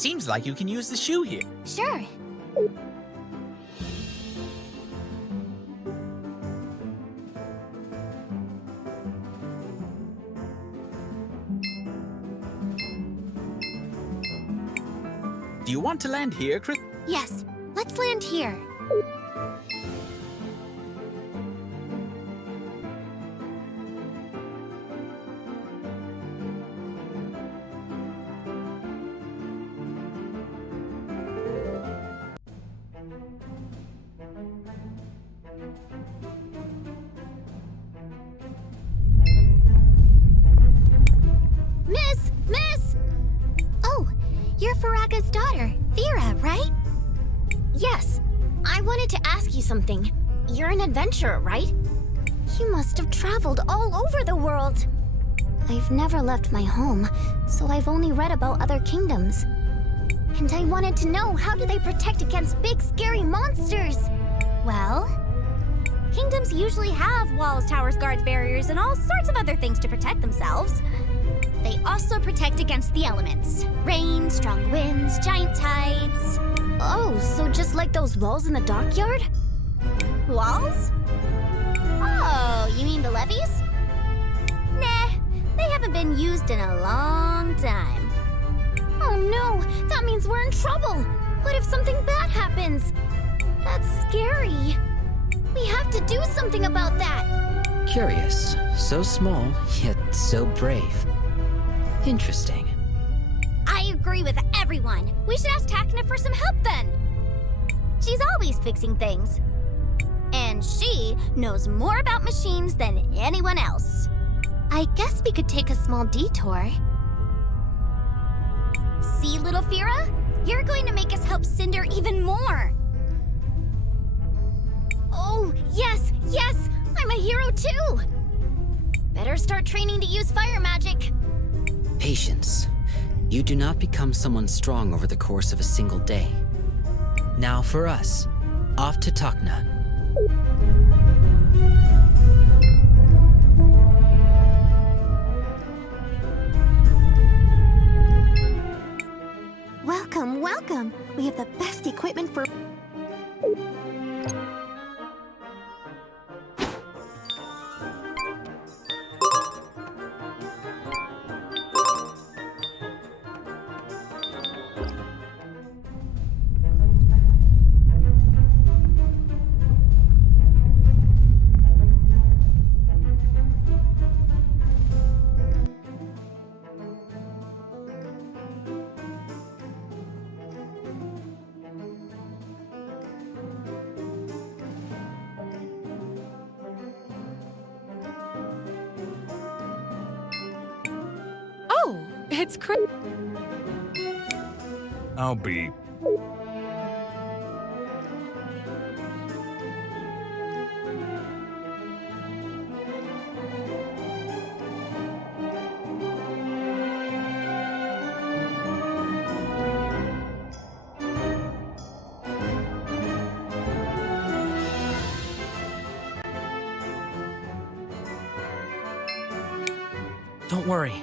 Seems like you can use the shoe here. Sure. Do you want to land here, Cris? Yes, let's land here. Miss! Oh, you're Faraka's daughter, Vera, right? Yes. I wanted to ask you something. You're an adventurer, right? You must have traveled all over the world. I've never left my home, so I've only read about other kingdoms. And I wanted to know, how do they protect against big, scary monsters? Well, kingdoms usually have walls, towers, guards, barriers, and all sorts of other things to protect themselves. They also protect against the elements. Rain, strong winds, giant tides. Oh, so just like those walls in the dockyard? Walls? Oh, you mean the levees? Nah, they haven't been used in a long time. Oh no, that means we're in trouble. What if something bad happens? That's scary. We have to do something about that. Curious. So small, yet so brave. Interesting. I agree with everyone. We should ask Takna for some help then. She's always fixing things. And she knows more about machines than anyone else. I guess we could take a small detour. See, little Fira? You're going to make us help Cinder even more. Oh, yes! I'm a hero too! Better start training to use fire magic. Patience. You do not become someone strong over the course of a single day. Now for us, off to Takna. Welcome. We have the best equipment for... It's Cris. I'll be. Don't worry.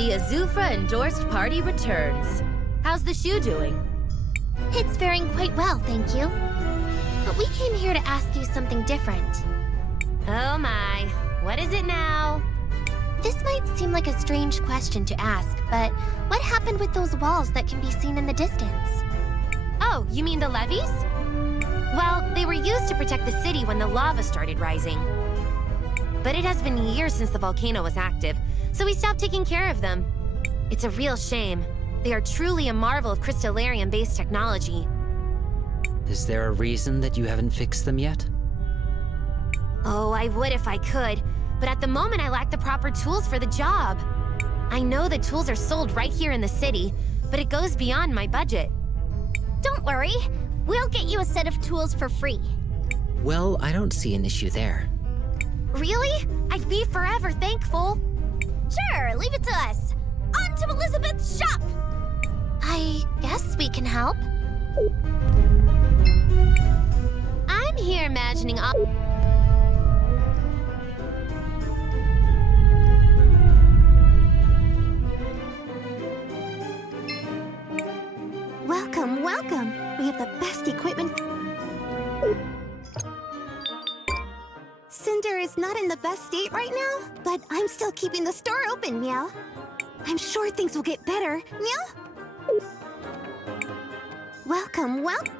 The Azufra-endorsed party returns. How's the shoe doing? It's faring quite well, thank you. But we came here to ask you something different. Oh my. What is it now? This might seem like a strange question to ask, but what happened with those walls that can be seen in the distance? Oh, you mean the levees? Well, they were used to protect the city when the lava started rising. But it has been years since the volcano was active, so we stopped taking care of them. It's a real shame. They are truly a marvel of crystallarium-based technology. Is there a reason that you haven't fixed them yet? Oh, I would if I could, but at the moment I lack the proper tools for the job. I know the tools are sold right here in the city, but it goes beyond my budget. Don't worry, we'll get you a set of tools for free. Well, I don't see an issue there. Really? I'd be forever thankful. Sure, leave it to us. On to Elizabeth's shop! I guess we can help. I'm here imagining all... Welcome, welcome. We have the best equipment. Cinder is not in the best state right now, but I'm still keeping the store open, Meow. I'm sure things will get better, Meow. Welcome, welcome.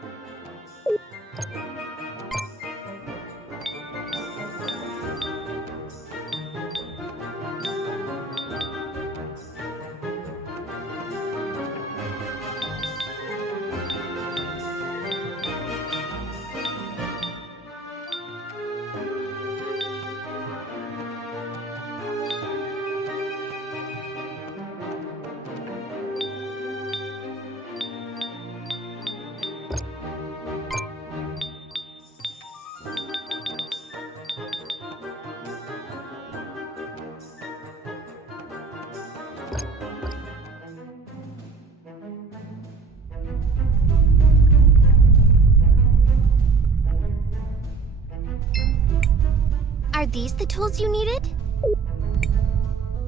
Are these the tools you needed?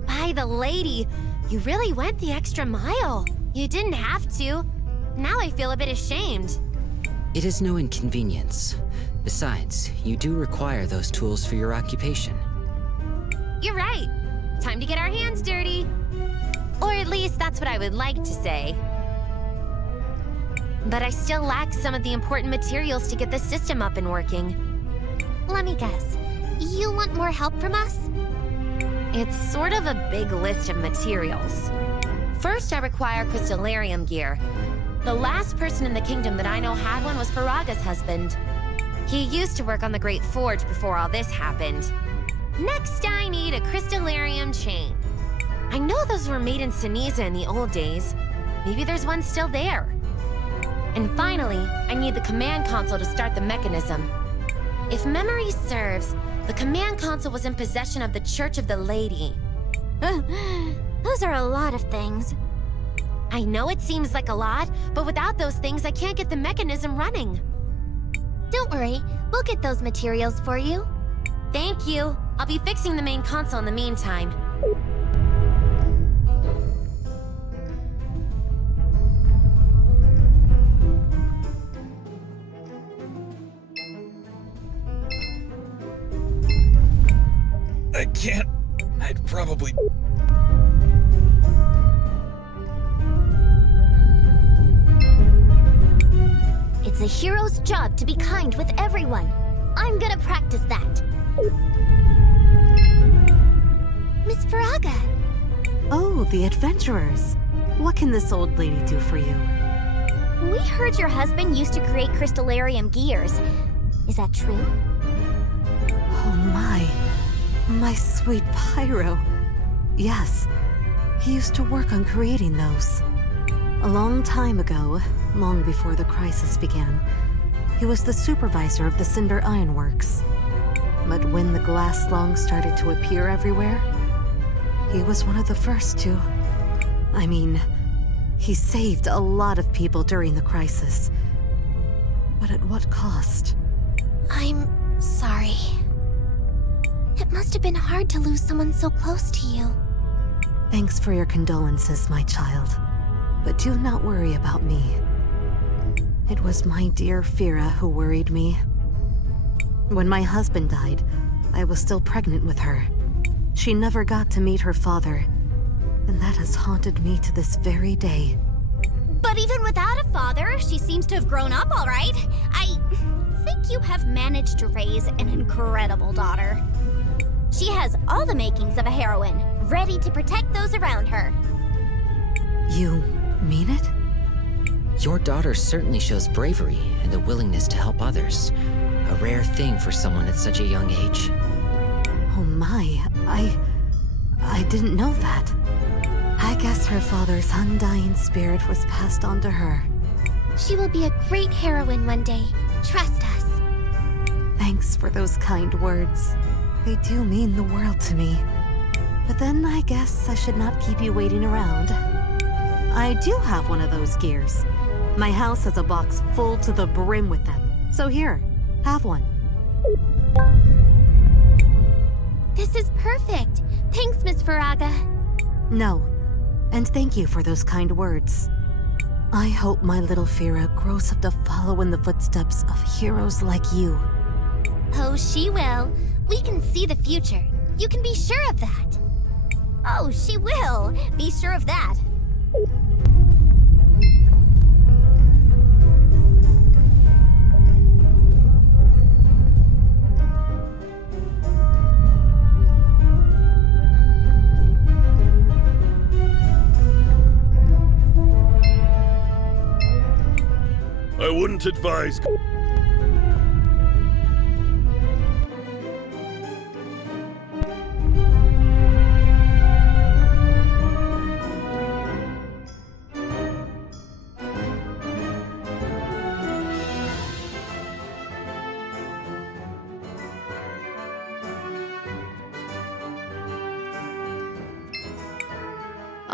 By the lady, you really went the extra mile. You didn't have to. Now I feel a bit ashamed. It is no inconvenience. Besides, you do require those tools for your occupation. You're right. Time to get our hands dirty. Or at least that's what I would like to say. But I still lack some of the important materials to get the system up and working. Let me guess. You want more help from us? It's sort of a big list of materials. First, I require crystallarium gear. The last person in the kingdom that I know had one was Faraga's husband. He used to work on the Great Forge before all this happened. Next, I need a crystallarium chain. I know those were made in Sinisa in the old days. Maybe there's one still there. And finally, I need the command console to start the mechanism. If memory serves, the command console was in possession of the Church of the Lady. Those are a lot of things. I know it seems like a lot, but without those things, I can't get the mechanism running. Don't worry, we'll get those materials for you. Thank you. I'll be fixing the main console in the meantime. I can't. I'd probably... It's a hero's job to be kind with everyone. I'm gonna practice that. Miss Faraga. Oh, the adventurers. What can this old lady do for you? We heard your husband used to create crystallarium gears. Is that true? Oh my sweet Pyro. Yes, he used to work on creating those. A long time ago, long before the crisis began, he was the supervisor of the Cinder Ironworks. But when the glass slung started to appear everywhere, he was one of the first to... I mean, he saved a lot of people during the crisis. But at what cost? I'm sorry. It must have been hard to lose someone so close to you. Thanks for your condolences, my child. But do not worry about me. It was my dear Fira who worried me. When my husband died, I was still pregnant with her. She never got to meet her father, and that has haunted me to this very day. But even without a father, she seems to have grown up all right. I think you have managed to raise an incredible daughter. She has all the makings of a heroine, ready to protect those around her. You mean it? Your daughter certainly shows bravery and a willingness to help others. A rare thing for someone at such a young age. Oh my, I didn't know that. I guess her father's undying spirit was passed on to her. She will be a great heroine one day. Trust us. Thanks for those kind words. They do mean the world to me. But then I guess I should not keep you waiting around. I do have one of those gears. My house has a box full to the brim with them. So here, have one. This is perfect. Thanks, Miss Faraga. No, and thank you for those kind words. I hope my little Fira grows up to follow in the footsteps of heroes like you. Oh, she will. We can see the future. You can be sure of that. Oh, she will. Be sure of that. I wouldn't advise.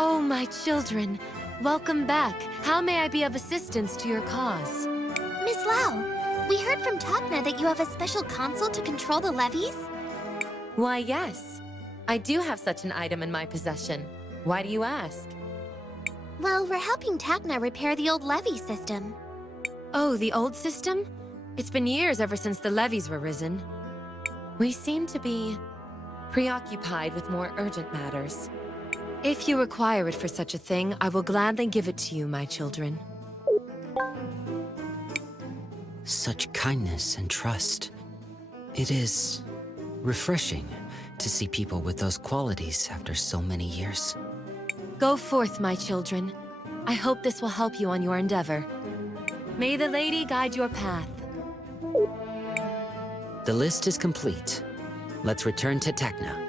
Oh, my children. Welcome back. How may I be of assistance to your cause? Miss Lau, we heard from Takna that you have a special console to control the levies? Why, yes. I do have such an item in my possession. Why do you ask? Well, we're helping Takna repair the old levy system. Oh, the old system? It's been years ever since the levies were risen. We seem to be preoccupied with more urgent matters. If you require it for such a thing, I will gladly give it to you, my children. Such kindness and trust. It is refreshing to see people with those qualities after so many years. Go forth, my children. I hope this will help you on your endeavor. May the lady guide your path. The list is complete. Let's return to Tekna.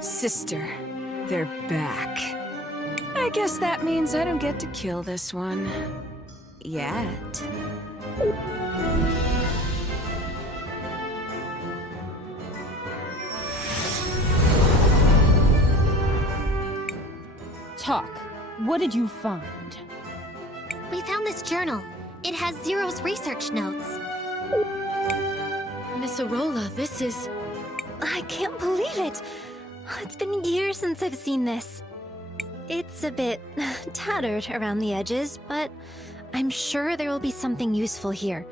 Sister, they're back. I guess that means I don't get to kill this one. Yet. Talk. What did you find? We found this journal. It has Zero's research notes. Miss Arola, this is... I can't believe it! It's been years since I've seen this. It's a bit tattered around the edges, but I'm sure there will be something useful here.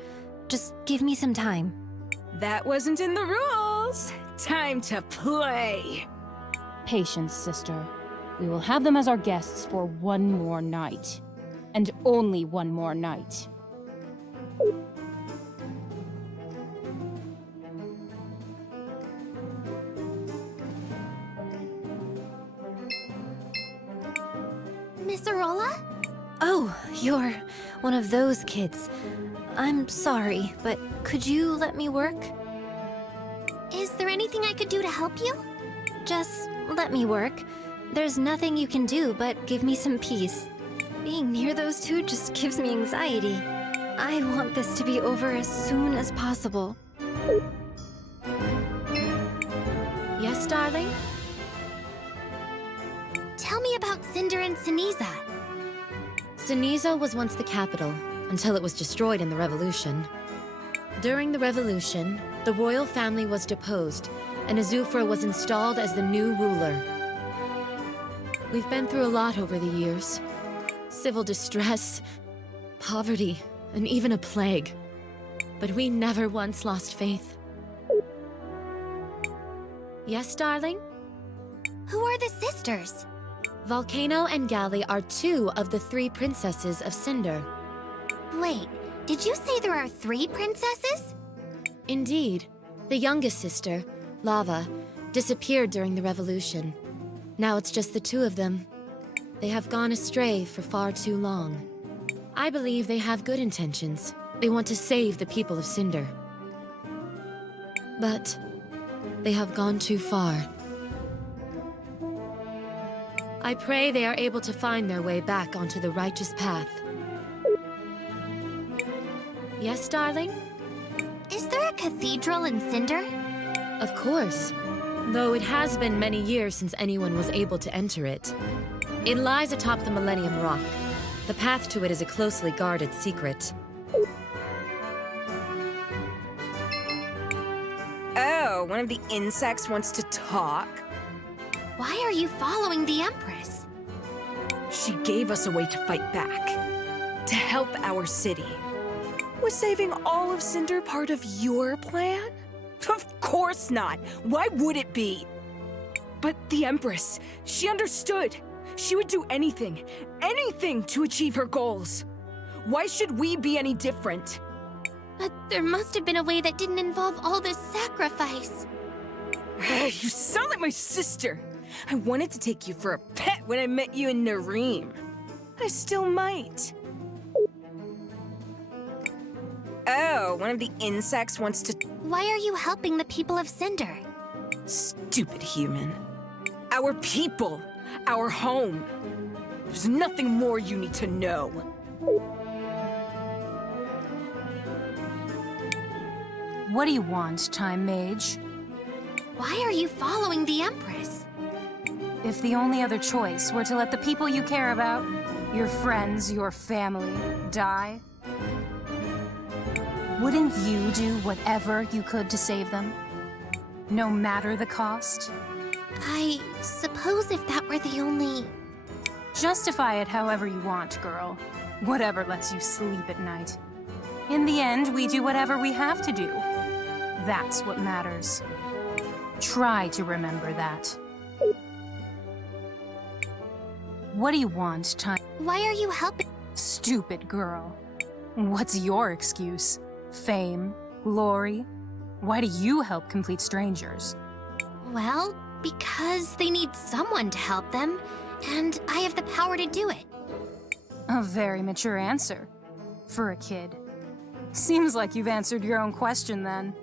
Just give me some time. That wasn't in the rules. Time to play. Patience, sister. We will have them as our guests for one more night. And only one more night. Miss Arola? Oh, you're one of those kids. I'm sorry, but could you let me work? Is there anything I could do to help you? Just let me work. There's nothing you can do but give me some peace. Being near those two just gives me anxiety. I want this to be over as soon as possible. Yes, darling? Tell me about Cinder and Siniza. Siniza was once the capital, until it was destroyed in the Revolution. During the Revolution, the royal family was deposed, and Azufra was installed as the new ruler. We've been through a lot over the years. Civil distress, poverty, and even a plague. but we never once lost faith. Yes, darling? Who are the sisters? Volcano and Galley are 2 of the 3 princesses of Cinder. Wait, did you say there are 3 princesses? Indeed. The youngest sister, Lava, disappeared during the revolution. Now it's just the 2 of them. They have gone astray for far too long. I believe they have good intentions. They want to save the people of Cinder. But they have gone too far. I pray they are able to find their way back onto the righteous path. Yes, darling? Is there a cathedral in Cinder? Of course. Though it has been many years since anyone was able to enter it. It lies atop the Millennium Rock. The path to it is a closely guarded secret. Oh, one of the insects wants to talk? Why are you following the Empress? She gave us a way to fight back. To help our city. Was saving all of Cinder part of your plan? Of course not! Why would it be? But the Empress, she understood. She would do anything to achieve her goals. Why should we be any different? But there must have been a way that didn't involve all this sacrifice. You sound like my sister. I wanted to take you for a pet when I met you in Nareem. I still might. Oh, one of the insects wants to... Why are you helping the people of Cinder? Stupid human. Our people. Our home. There's nothing more you need to know. What do you want, Time Mage? Why are you following the Empress? If the only other choice were to let the people you care about, your friends, your family, die, wouldn't you do whatever you could to save them? No matter the cost? I suppose if that were the only... Justify it however you want, girl. Whatever lets you sleep at night. In the end, we do whatever we have to do. That's what matters. Try to remember that. What do you want, Time? Why are you helping? Stupid girl. What's your excuse? Fame? Glory? Why do you help complete strangers? Well, because they need someone to help them, and I have the power to do it. A very mature answer. For a kid. Seems like you've answered your own question then.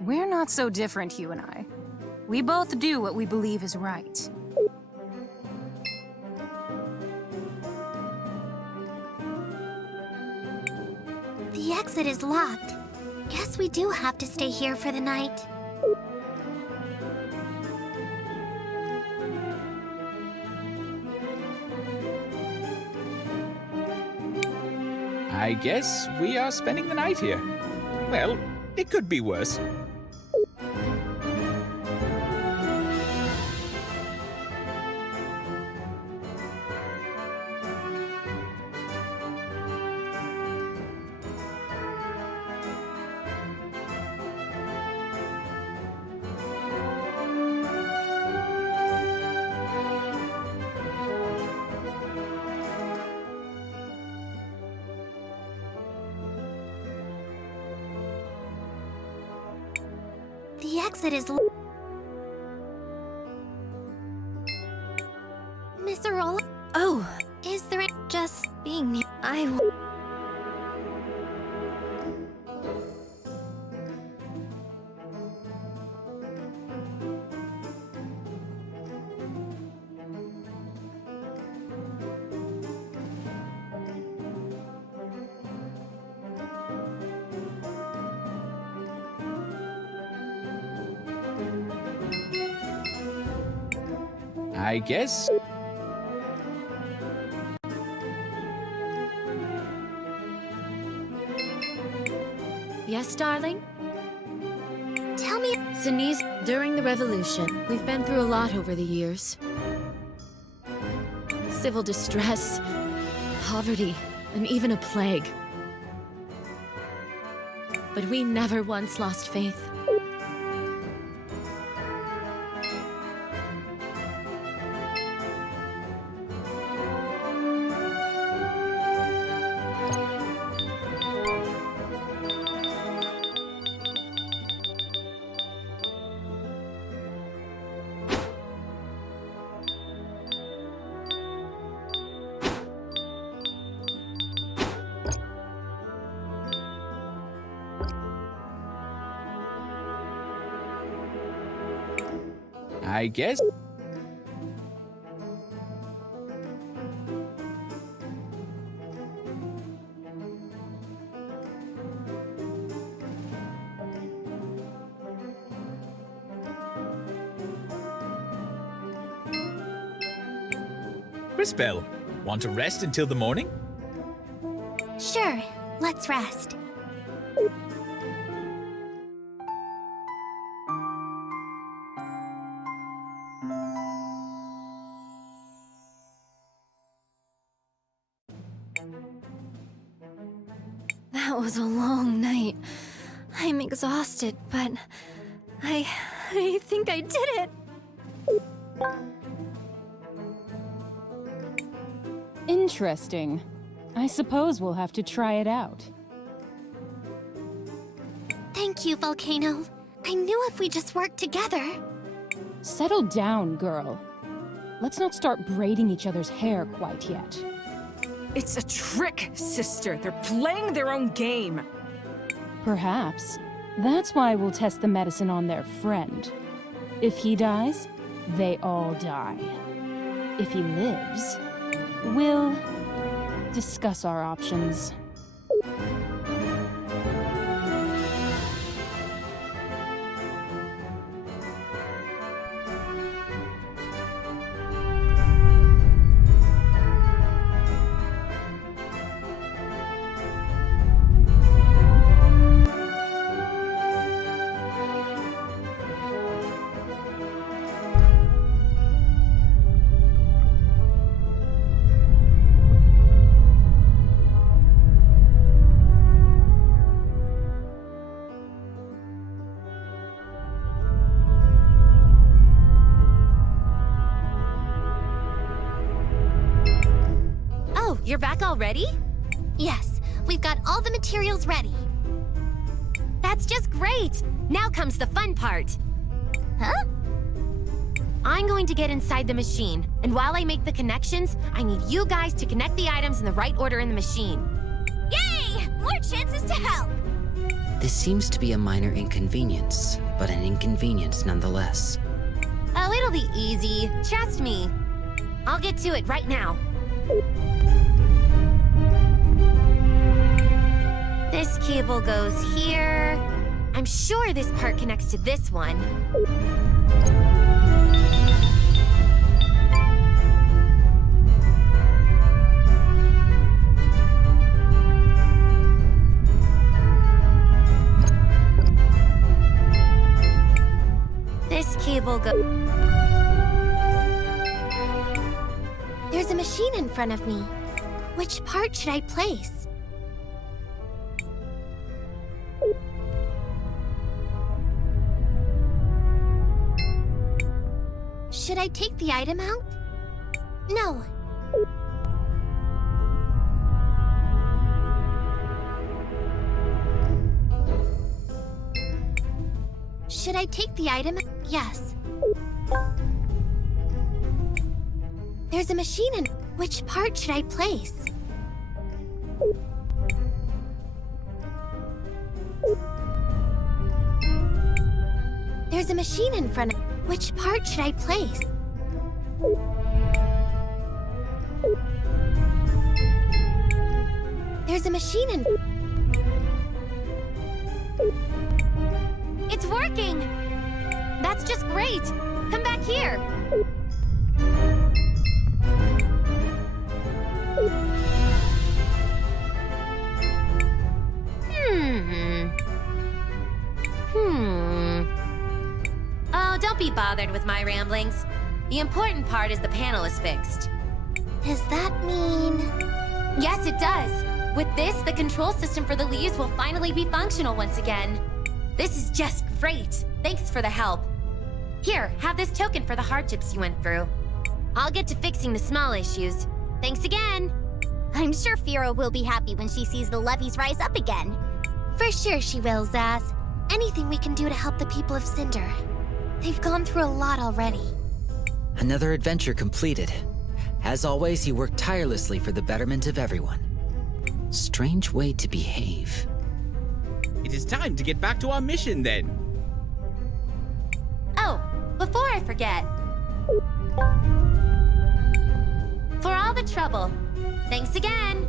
We're not so different, you and I. We both do what we believe is right. The exit is locked. Guess we do have to stay here for the night. I guess we are spending the night here. Well, it could be worse. The exit is Miss Arola? Oh, Is there just being near. I guess. Yes, darling? Tell me... Sinise, during the revolution, we've been through a lot over the years. Civil distress, poverty, and even a plague. but we never once lost faith. I guess. Crisbell, want to rest until the morning? Sure, let's rest. That was a long night. I'm exhausted, but I think I did it. Interesting. I suppose we'll have to try it out. Thank you, Volcano. I knew if we just worked together. Settle down, girl. Let's not start braiding each other's hair quite yet. It's a trick, sister. They're playing their own game. Perhaps. That's why we'll test the medicine on their friend. If he dies, they all die. If he lives, we'll discuss our options. You're back already? Yes, we've got all the materials ready. That's just great! Now comes the fun part. Huh? I'm going to get inside the machine, and while I make the connections, I need you guys to connect the items in the right order in the machine. Yay! More chances to help! This seems to be a minor inconvenience, but an inconvenience nonetheless. Oh, it'll be easy. Trust me. I'll get to it right now. This cable goes here. I'm sure this part connects to this one. This cable There's a machine in front of me. Which part should I place? Should I take the item out? No. Should I take the item? Yes. There's a machine in... Which part should I place? There's a machine in front of... Which part should I place? There's a machine in... It's working! That's just great! Come back here! Oh, don't be bothered with my ramblings. The important part is the panel is fixed. Does that mean... Yes, it does. With this, the control system for the leaves will finally be functional once again. This is just great. Thanks for the help. Here, have this token for the hardships you went through. I'll get to fixing the small issues. Thanks again. I'm sure Fira will be happy when she sees the levees rise up again. For sure she will, Zaz. Anything we can do to help the people of Cinder. They've gone through a lot already. Another adventure completed. As always, you work tirelessly for the betterment of everyone. Strange way to behave. It is time to get back to our mission then. Oh, before I forget. For all the trouble, thanks again.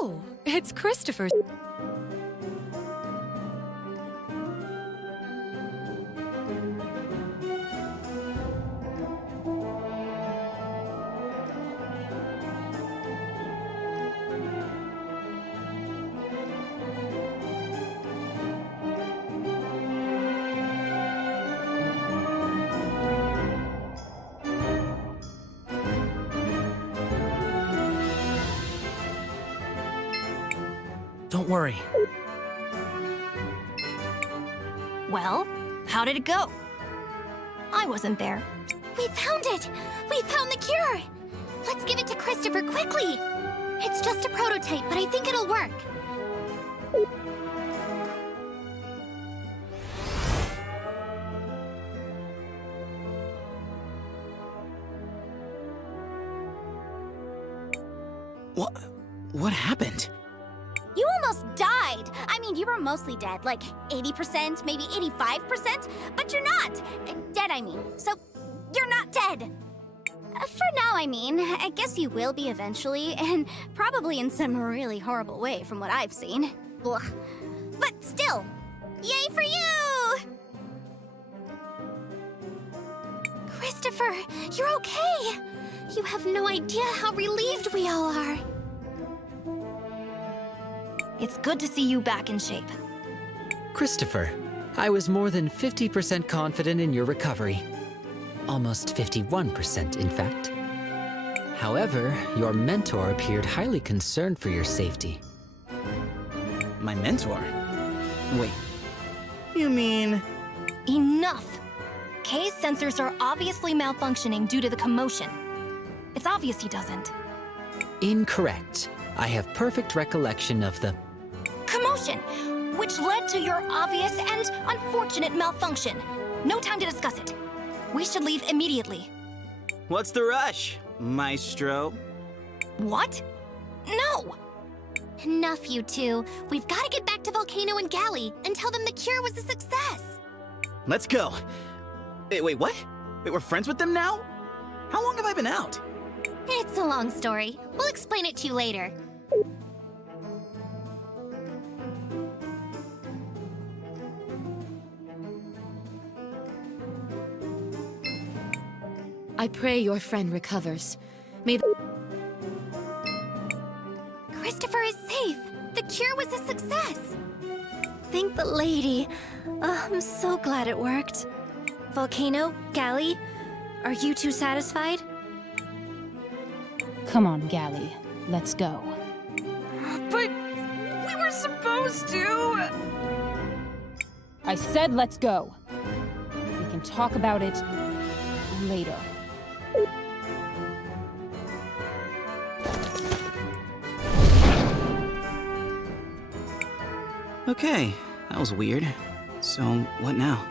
Oh, it's Christopher. Don't worry. Well, how did it go? I wasn't there. We found it! We found the cure! Let's give it to Christopher quickly! It's just a prototype, but I think it'll work. What happened? You almost died! I mean, you were mostly dead, like 80%, maybe 85%, but you're not! Dead, I mean. So, you're not dead! For now, I mean. I guess you will be eventually, and probably in some really horrible way from what I've seen. Ugh. But still, yay for you! Christopher, you're okay! You have no idea how relieved we all are. It's good to see you back in shape. Christopher, I was more than 50% confident in your recovery. Almost 51%, in fact. However, your mentor appeared highly concerned for your safety. My mentor? Wait. You mean... Enough! Kay's sensors are obviously malfunctioning due to the commotion. It's obvious he doesn't. Incorrect. I have perfect recollection of the Commotion, which led to your obvious and unfortunate malfunction. No time to discuss it. We should leave immediately. What's the rush, Maestro? What? No! Enough, you two. We've got to get back to Volcano and Galley and tell them the cure was a success. Let's go. Wait, what? Wait, we're friends with them now? How long have I been out? It's a long story. We'll explain it to you later. I pray your friend recovers. May Christopher is safe. The cure was a success. Thank the lady. Oh, I'm so glad it worked. Volcano, Galley, are you two satisfied? Come on, Galley. Let's go. But we were supposed to. I said let's go. We can talk about it later. Okay, that was weird. So, what now?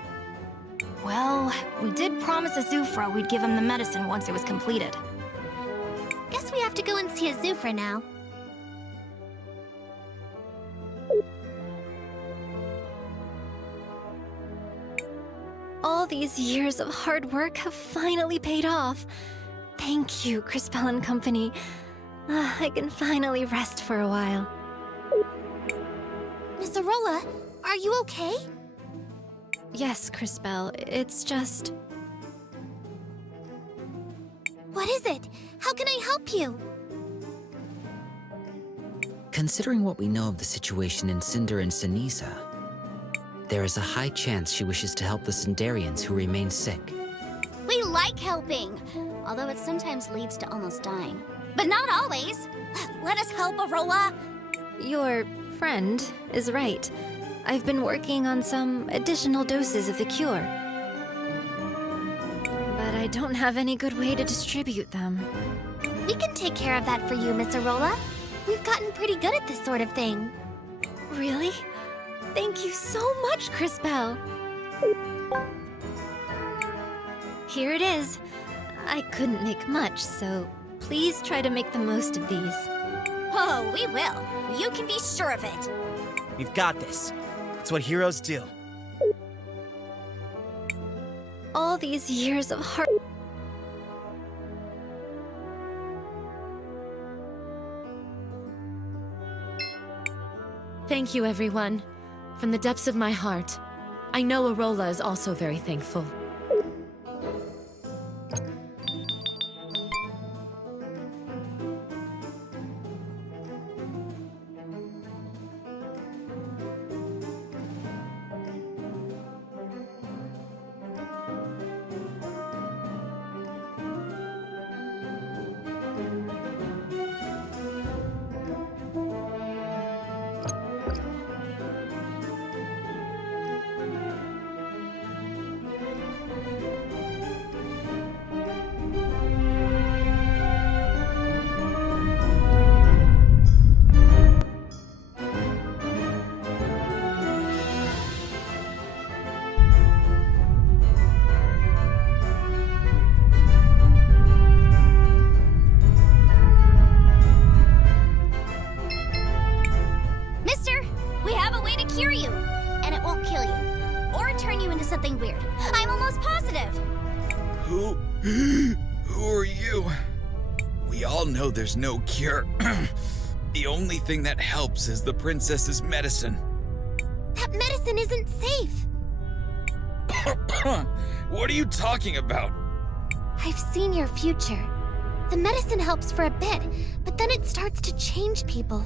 Well, we did promise Azufra we'd give him the medicine once it was completed. Guess we have to go and see Azufra now. All these years of hard work have finally paid off. Thank you, Crispell and Company. I can finally rest for a while. Miss Arola, are you okay? Yes, Crispell, it's just... What is it? How can I help you? Considering what we know of the situation in Cinder and Sinisa, there is a high chance she wishes to help the Cinderians who remain sick. We like helping, although it sometimes leads to almost dying. But not always. Let us help, Arola. Your friend is right. I've been working on some additional doses of the cure. But I don't have any good way to distribute them. We can take care of that for you, Miss Arola. We've gotten pretty good at this sort of thing. Really? Thank you so much, Crispell. Here it is. I couldn't make much, so please try to make the most of these. Oh, we will. You can be sure of it. We've got this. It's what heroes do. All these years of hard... Thank you, everyone. From the depths of my heart. I know Arola is also very thankful. Something weird. I'm almost positive. Who are you? We all know there's no cure. The only thing that helps is the princess's medicine. That medicine isn't safe. What are you talking about? I've seen your future. The medicine helps for a bit, but then it starts to change people.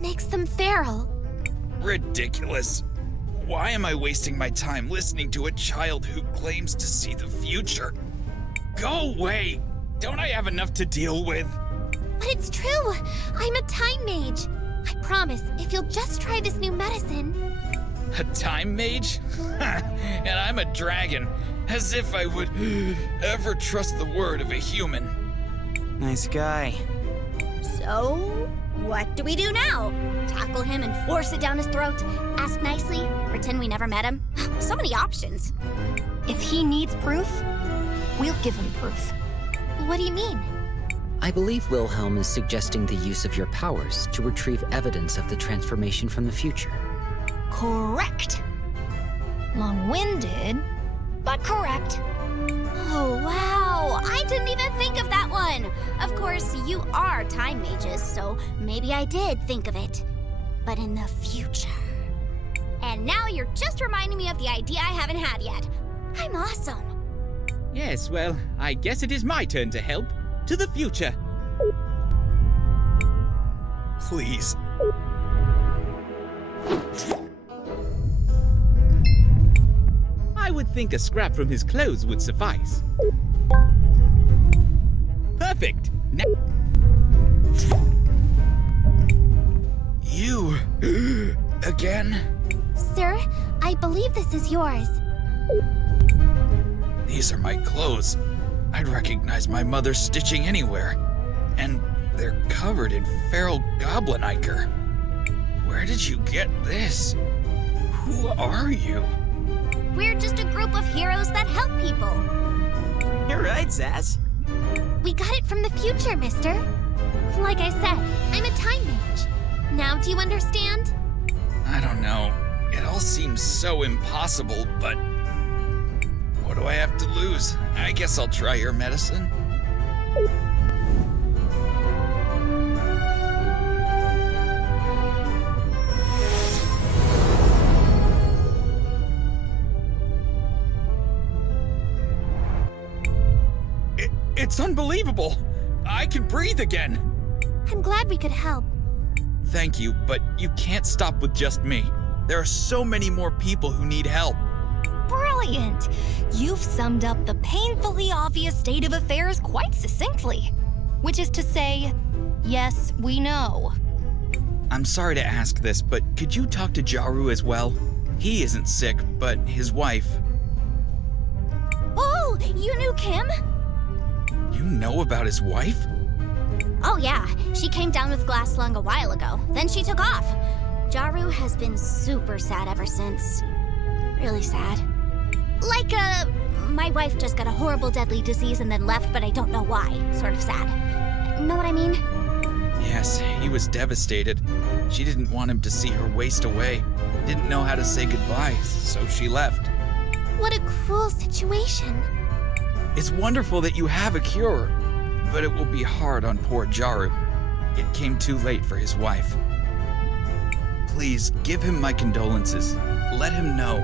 Makes them feral. Ridiculous. Why am I wasting my time listening to a child who claims to see the future? Go away! Don't I have enough to deal with? But it's true! I'm a time mage. I promise, if you'll just try this new medicine... A time mage? And I'm a dragon. As if I would ever trust the word of a human. Nice guy. So, what do we do now? Tackle him and force it down his throat? Ask nicely? Pretend we never met him? So many options. If he needs proof, we'll give him proof. What do you mean? I believe Wilhelm is suggesting the use of your powers to retrieve evidence of the transformation from the future. Correct. Long-winded, but correct. Oh, wow! I didn't even think of that one! Of course, you are time mages, so maybe I did think of it. But in the future. And now you're just reminding me of the idea I haven't had yet. I'm awesome. Yes, well, I guess it is my turn to help. To the future. Please. I would think a scrap from his clothes would suffice. Perfect. You again? Sir, I believe this is yours. These are my clothes. I'd recognize my mother's stitching anywhere. And they're covered in feral goblin ichor. Where did you get this? Who are you? We're just a group of heroes that help people. You're right, Zaz. We got it from the future, mister. Like I said, I'm a time mage. Now do you understand? I don't know. It all seems so impossible, but what do I have to lose? I guess I'll try your medicine. It's unbelievable! I can breathe again! I'm glad we could help. Thank you, but you can't stop with just me. There are so many more people who need help. Brilliant! You've summed up the painfully obvious state of affairs quite succinctly. Which is to say, yes, we know. I'm sorry to ask this, but could you talk to Jaru as well? He isn't sick, but his wife. Oh, you knew Kim? You know about his wife? Oh yeah, she came down with glass lung a while ago. Then she took off. Jaru has been super sad ever since. Really sad. Like, my wife just got a horrible deadly disease and then left, but I don't know why. Sort of sad. Know what I mean? Yes, he was devastated. She didn't want him to see her waste away. Didn't know how to say goodbye, so she left. What a cruel situation. It's wonderful that you have a cure, but it will be hard on poor Jaru. It came too late for his wife. Please, give him my condolences. Let him know.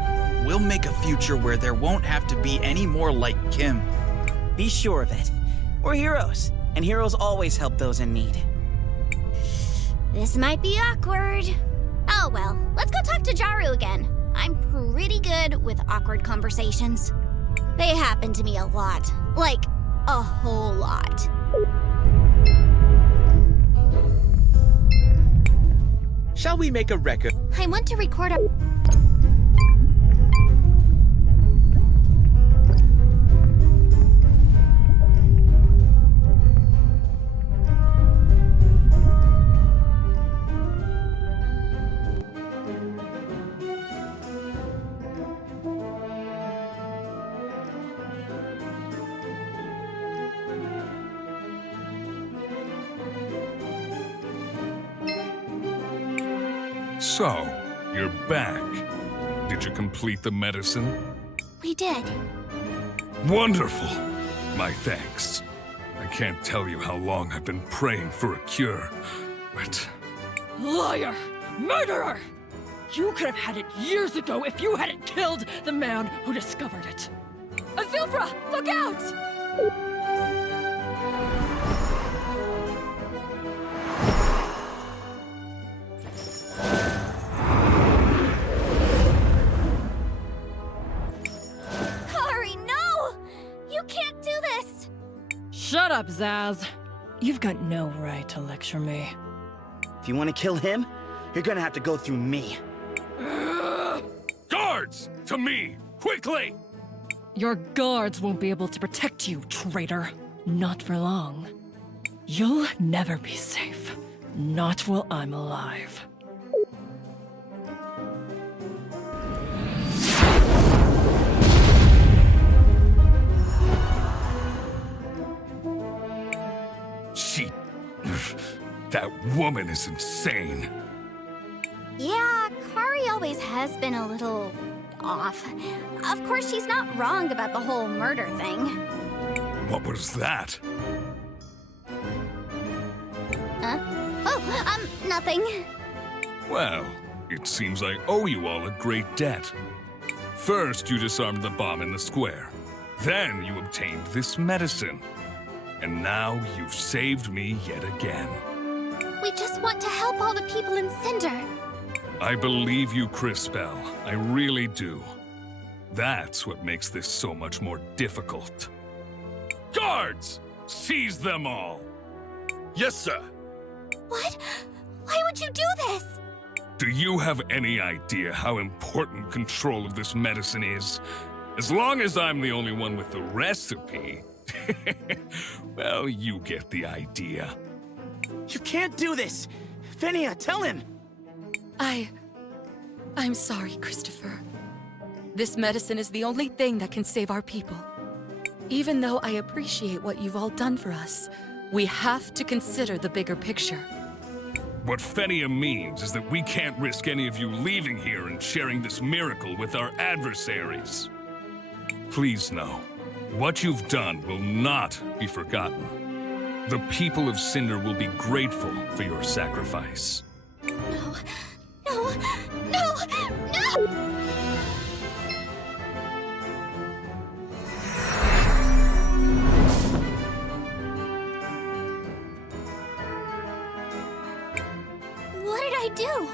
We'll make a future where there won't have to be any more like Kim. Be sure of it. We're heroes, and heroes always help those in need. This might be awkward. Oh well, let's go talk to Jaru again. I'm pretty good with awkward conversations. They happen to me a lot. Like, a whole lot. Shall we make a record? I want to record a... So, you're back. Did you complete the medicine? We did. Wonderful! My thanks. I can't tell you how long I've been praying for a cure, but... Liar! Murderer! You could have had it years ago if you hadn't killed the man who discovered it. Azufra, look out! Kari, no! You can't do this! Shut up, Zaz. You've got no right to lecture me. If you want to kill him, you're gonna have to go through me. Guards! To me! Quickly! Your guards won't be able to protect you, traitor. Not for long. You'll never be safe. Not while I'm alive. She... That woman is insane. Yeah, Kari always has been a little... off. Of course, she's not wrong about the whole murder thing. What was that? Huh? Oh, nothing. Well, it seems I owe you all a great debt. First, you disarmed the bomb in the square. Then you obtained this medicine. And now you've saved me yet again. We just want to help all the people in Cinder. I believe you, Cris. I really do. That's what makes this so much more difficult. Guards! Seize them all! Yes, sir. What? Why would you do this? Do you have any idea how important control of this medicine is? As long as I'm the only one with the recipe, well, you get the idea. You can't do this! Fenia, tell him! I'm sorry, Christopher. This medicine is the only thing that can save our people. Even though I appreciate what you've all done for us, we have to consider the bigger picture. What Fenia means is that we can't risk any of you leaving here and sharing this miracle with our adversaries. Please know, what you've done will not be forgotten. The people of Cinder will be grateful for your sacrifice. No! No! No! No! What did I do?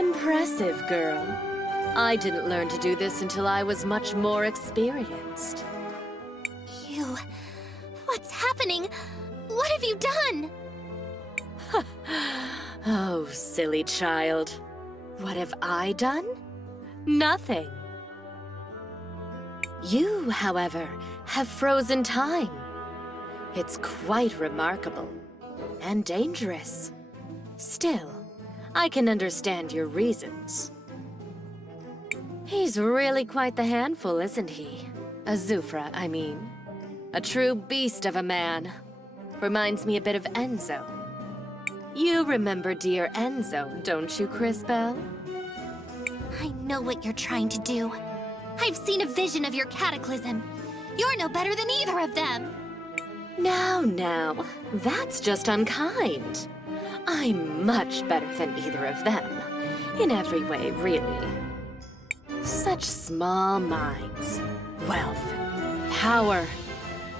Impressive, girl. I didn't learn to do this until I was much more experienced. You... What's happening? What have you done? Oh, silly child. What have I done? Nothing. You, however, have frozen time. It's quite remarkable. And dangerous. Still, I can understand your reasons. He's really quite the handful, isn't he? Azufra, I mean. A true beast of a man. Reminds me a bit of Enzo. You remember dear Enzo, don't you, Crisbell? I know what you're trying to do. I've seen a vision of your cataclysm. You're no better than either of them. Now, that's just unkind. I'm much better than either of them. In every way, really. Such small minds. Wealth. Power.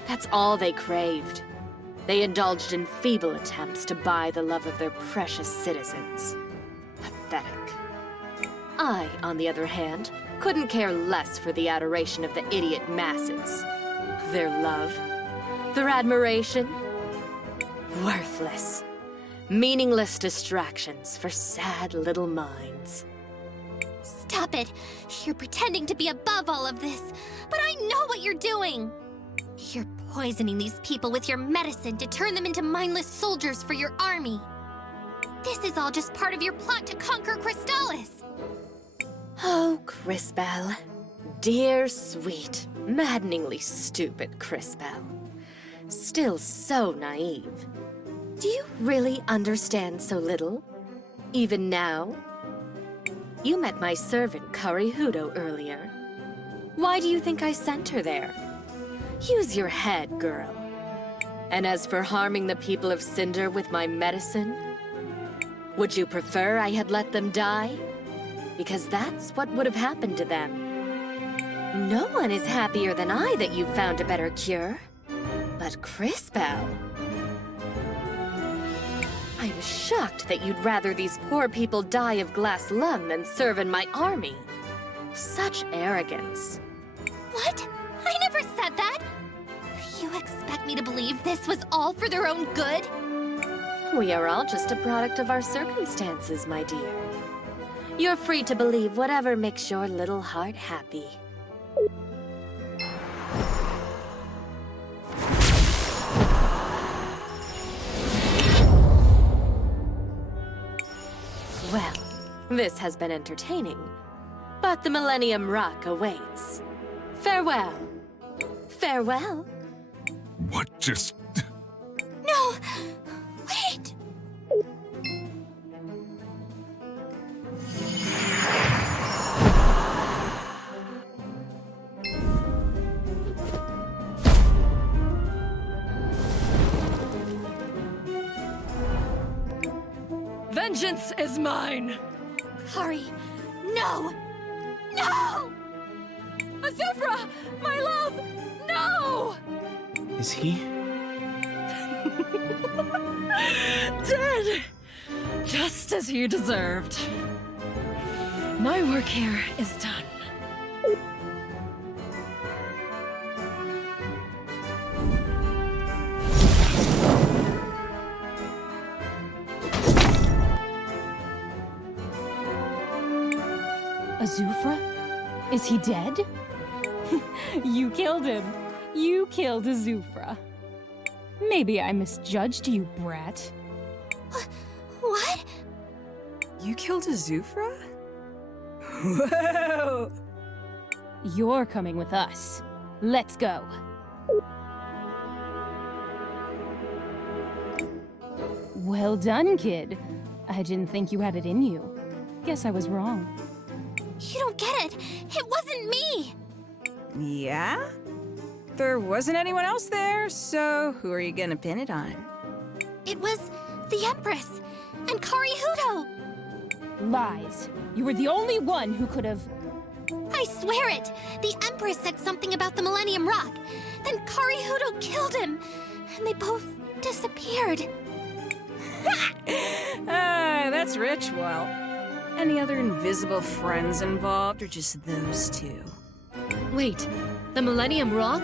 That's all they craved. They indulged in feeble attempts to buy the love of their precious citizens. Pathetic. I, on the other hand, couldn't care less for the adoration of the idiot masses. Their love. Their admiration. Worthless. Meaningless distractions for sad little minds. Stop it! You're pretending to be above all of this, but I know what you're doing! You're poisoning these people with your medicine to turn them into mindless soldiers for your army. This is all just part of your plot to conquer Crystallis! Oh, Crisbell. Dear, sweet, maddeningly stupid Crisbell. Still so naive. Do you really understand so little? Even now? You met my servant, Karihudo, earlier. Why do you think I sent her there? Use your head, girl. And as for harming the people of Cinder with my medicine, would you prefer I had let them die? Because that's what would have happened to them. No one is happier than I that you found a better cure. But Crisbell... I'm shocked that you'd rather these poor people die of glass lung than serve in my army. Such arrogance. What? I never said that! You expect me to believe this was all for their own good? We are all just a product of our circumstances, my dear. You're free to believe whatever makes your little heart happy. Well, this has been entertaining, but the Millennium Rock awaits. Farewell. Farewell. What just... No! Wait! Vengeance is mine! Kari, no! No! Azufra! My love! No! Is he? Dead! Just as you deserved. My work here is done. Azufra? Is he dead? You killed him. You killed Azufra. Maybe I misjudged you, brat. What? You killed Azufra? Whoa! You're coming with us. Let's go. Well done, kid. I didn't think you had it in you. Guess I was wrong. You don't get it. It wasn't me. Yeah? There wasn't anyone else there, so who are you gonna pin it on? It was the Empress and Kari Hudo. Lies. You were the only one who could have... I swear it. The Empress said something about the Millennium Rock. Then Kari Hudo killed him. And they both disappeared. That's rich. Well, any other invisible friends involved, or just those two? Wait, the Millennium Rock?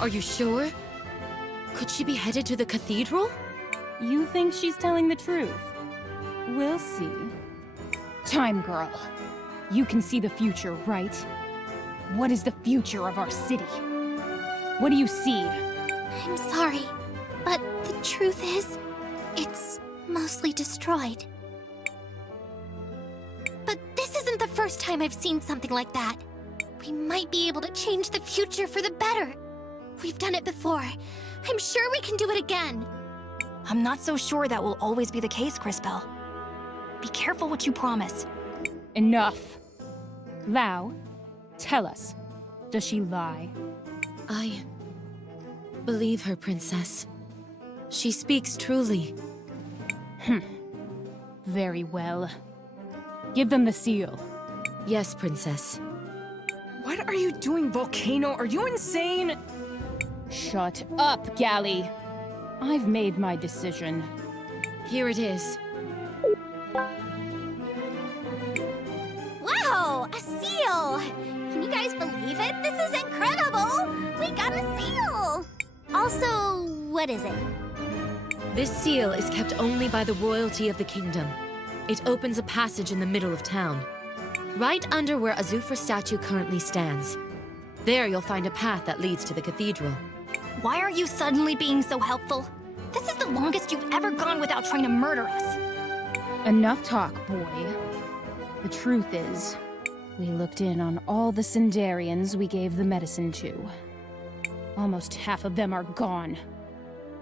Are you sure? Could she be headed to the cathedral? You think she's telling the truth? We'll see. Time Girl. You can see the future, right? What is the future of our city? What do you see? I'm sorry, but the truth is, it's mostly destroyed. But this isn't the first time I've seen something like that. We might be able to change the future for the better. We've done it before. I'm sure we can do it again. I'm not so sure that will always be the case, Crispell. Be careful what you promise. Enough. Lau, tell us, does she lie? I believe her, Princess. She speaks truly. Very well. Give them the seal. Yes, Princess. What are you doing, Volcano? Are you insane? Shut up, Gally. I've made my decision. Here it is. Wow, a seal! Can you guys believe it? This is incredible! We got a seal! Also, what is it? This seal is kept only by the royalty of the kingdom. It opens a passage in the middle of town, right under where Azufra's statue currently stands. There you'll find a path that leads to the cathedral. Why are you suddenly being so helpful? This is the longest you've ever gone without trying to murder us. Enough talk, boy. The truth is, we looked in on all the Sindarians we gave the medicine to. Almost half of them are gone.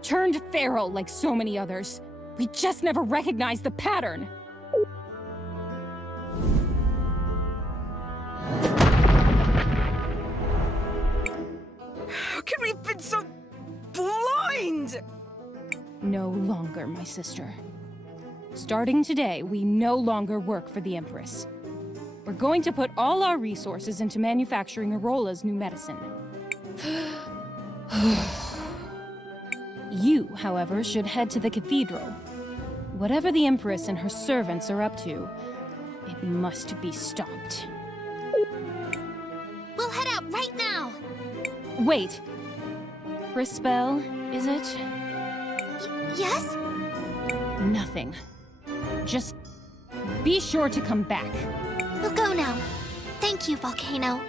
Turned feral like so many others. We just never recognized the pattern. How can we have been so blind? No longer, my sister. Starting today, we no longer work for the Empress. We're going to put all our resources into manufacturing Arola's new medicine. You, however, should head to the cathedral. Whatever the Empress and her servants are up to, it must be stopped. We'll head out right now! Wait. Crispell, is it? Yes? Nothing. Just be sure to come back. We'll go now. Thank you, Volcano.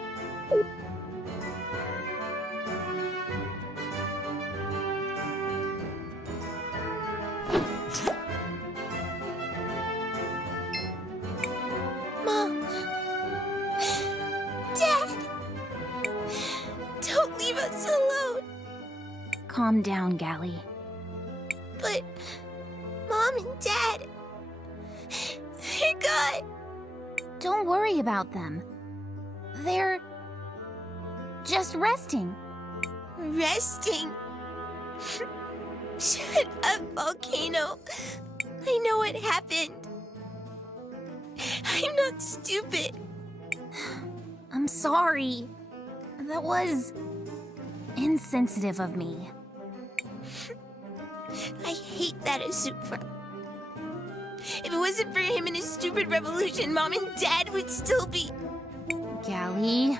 Mom. Dad. Don't leave us alone. Calm down, Gally. But Mom and Dad, they're gone. Don't worry about them. They're just resting. Resting? Shut up, Volcano. I know what happened. I'm not stupid. I'm sorry. That was insensitive of me. I hate that Azufra. If it wasn't for him and his stupid revolution, Mom and Dad would still be... Gally.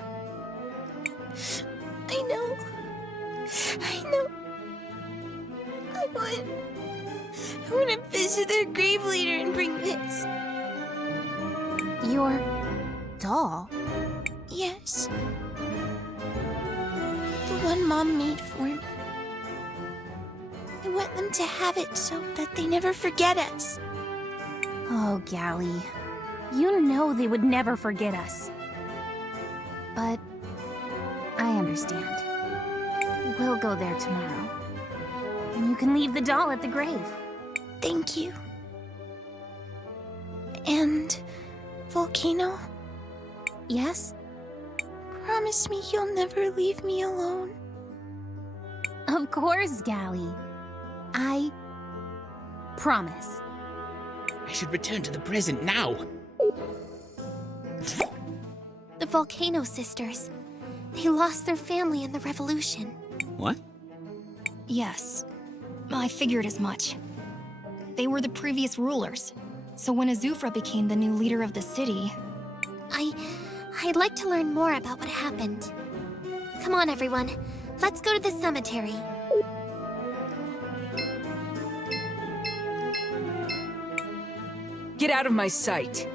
I know. I want to visit their grave leader and bring this. You're doll? Yes. The one Mom made for me. I want them to have it so that they never forget us. Oh, Gally. You know they would never forget us. But I understand. We'll go there tomorrow. And you can leave the doll at the grave. Thank you. And Volcano, Yes? promise me you'll never leave me alone. Of course, Gally. I promise. I should return to the present now. The Volcano sisters. They lost their family in the revolution. What? Yes, I figured as much. They were the previous rulers. So when Azufra became the new leader of the city... I'd like to learn more about what happened. Come on, everyone. Let's go to the cemetery. Get out of my sight.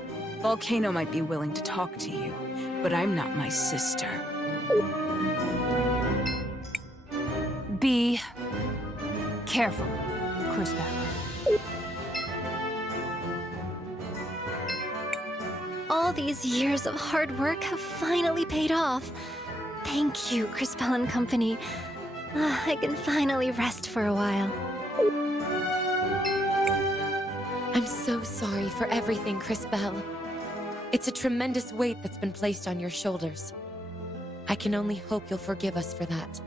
Volcano might be willing to talk to you, but I'm not my sister. Be careful, Crispell. All these years of hard work have finally paid off. Thank you, Crispell and Company. I can finally rest for a while. I'm so sorry for everything, Crispell. It's a tremendous weight that's been placed on your shoulders. I can only hope you'll forgive us for that.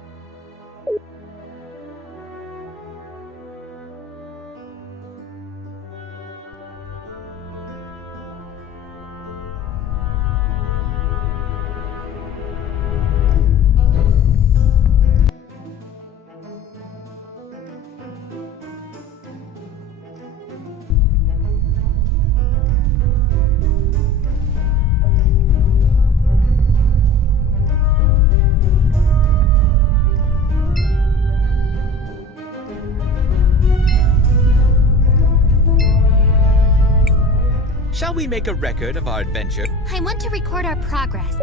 Shall we make a record of our adventure? I want to record our progress.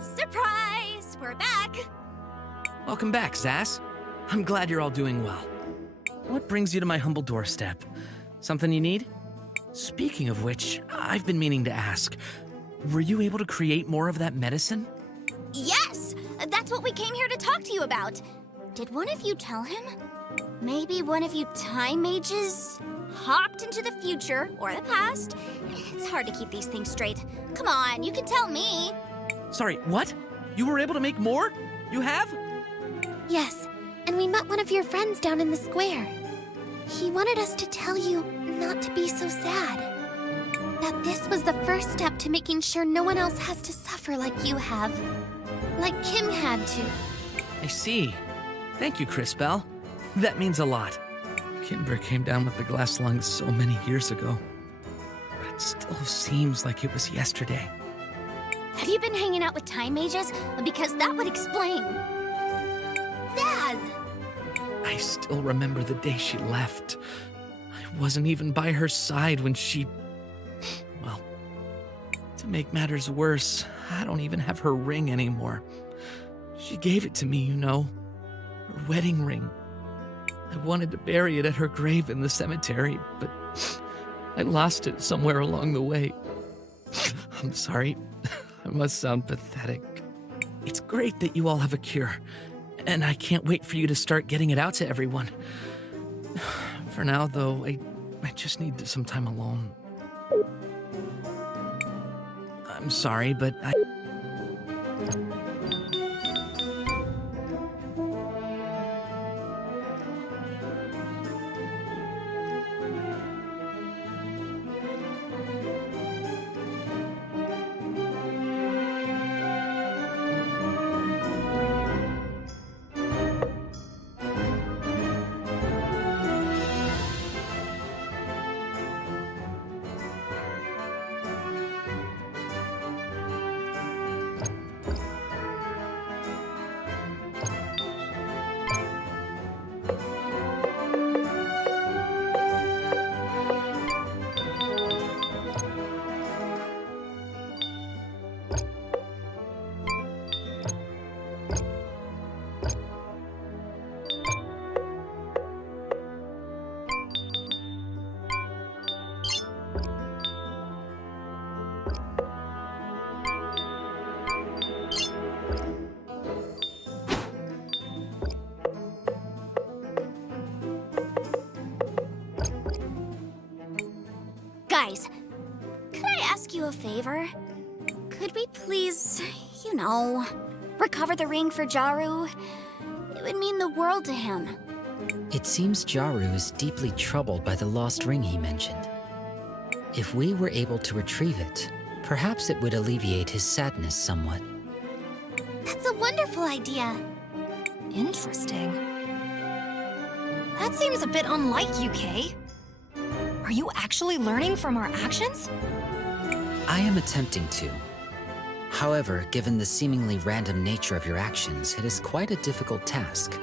Surprise! We're back! Welcome back, Zaz. I'm glad you're all doing well. What brings you to my humble doorstep? Something you need? Speaking of which, I've been meaning to ask. Were you able to create more of that medicine? Yes! That's what we came here to talk to you about. Did one of you tell him? Maybe one of you time mages hopped into the future or the past? It's hard to keep these things straight. Come on, you can tell me. Sorry, what? You were able to make more? You have? Yes, and we met one of your friends down in the square. He wanted us to tell you not to be so sad. That this was the first step to making sure no one else has to suffer like you have. Like Kim had to. I see. Thank you, Crispell. That means a lot. Kimber came down with the glass lungs so many years ago. But it still seems like it was yesterday. Have you been hanging out with time mages? Because that would explain. Zaz! I still remember the day she left. I wasn't even by her side when she... Well, to make matters worse, I don't even have her ring anymore. She gave it to me, you know. Her wedding ring. I wanted to bury it at her grave in the cemetery, but I lost it somewhere along the way. I'm sorry. I must sound pathetic. It's great that you all have a cure, and I can't wait for you to start getting it out to everyone. For now, though, I just need some time alone. I'm sorry, but I... Guys, could I ask you a favor? Could we please, you know, recover the ring for Jaru? It would mean the world to him. It seems Jaru is deeply troubled by the lost ring he mentioned. If we were able to retrieve it, perhaps it would alleviate his sadness somewhat. That's a wonderful idea. Interesting. That seems a bit unlike you, Kay. Are you actually learning from our actions? I am attempting to. However, given the seemingly random nature of your actions, it is quite a difficult task.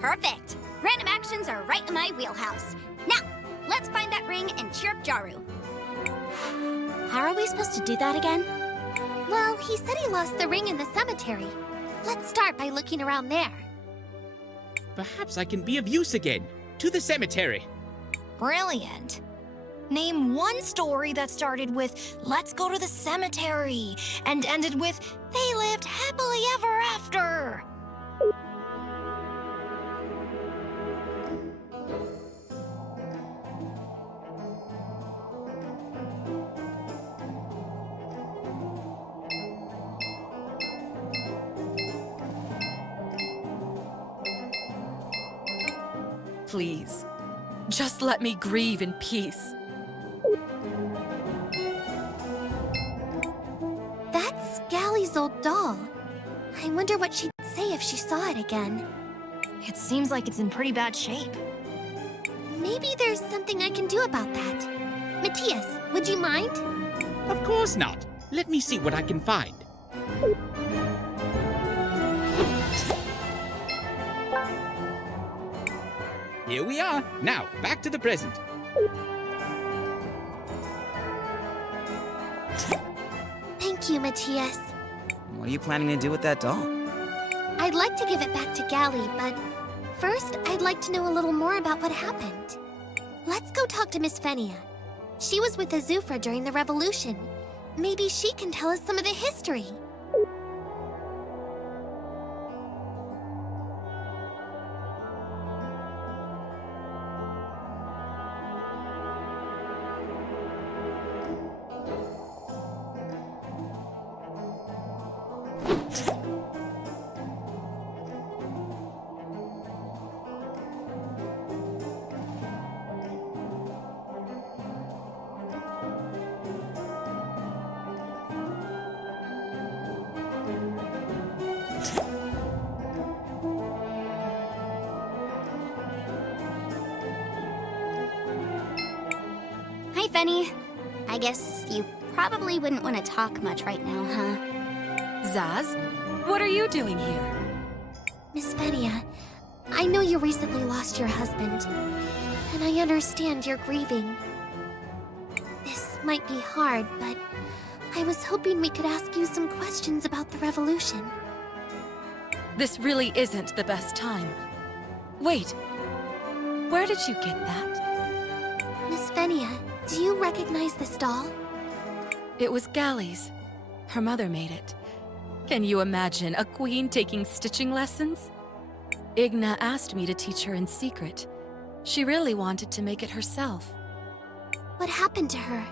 Perfect. Random actions are right in my wheelhouse. Now, let's find that ring and cheer up Jaru. How are we supposed to do that again? Well, he said he lost the ring in the cemetery. Let's start by looking around there. Perhaps I can be of use again. To the cemetery. Brilliant. Name one story that started with, "Let's go to the cemetery," and ended with, "They lived happily ever after." Please, just let me grieve in peace. That's Galley's old doll. I wonder what she'd say if she saw it again. It seems like it's in pretty bad shape. Maybe there's something I can do about that. Matthias, would you mind? Of course not. Let me see what I can find. Here we are. Now, back to the present. Thank you, Matthias. What are you planning to do with that doll? I'd like to give it back to Galley, but first, I'd like to know a little more about what happened. Let's go talk to Miss Fenia. She was with Azufra during the revolution. Maybe she can tell us some of the history. Hi, Fenny. I guess you probably wouldn't want to talk much right now, huh? Zaz, what are you doing here? Miss Fenia, I know you recently lost your husband, and I understand you're grieving. This might be hard, but I was hoping we could ask you some questions about the revolution. This really isn't the best time. Wait, where did you get that? Miss Fenia, do you recognize this doll? It was Galley's. Her mother made it. Can you imagine a queen taking stitching lessons? Igna asked me to teach her in secret. She really wanted to make it herself. What happened to her?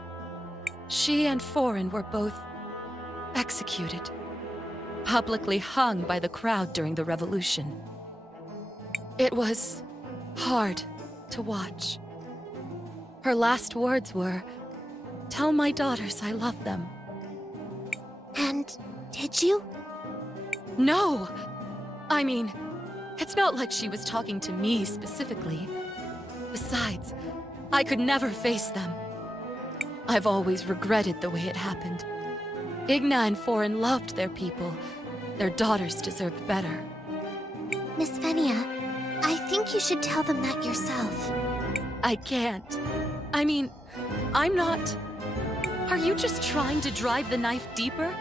She and Foreign were both executed, publicly hung by the crowd during the revolution. It was hard to watch. Her last words were, "Tell my daughters I love them." And did you? No! I mean, it's not like she was talking to me specifically. Besides, I could never face them. I've always regretted the way it happened. Igna and Foreign loved their people. Their daughters deserved better. Miss Fenia, I think you should tell them that yourself. I can't. I mean, I'm not... Are you just trying to drive the knife deeper?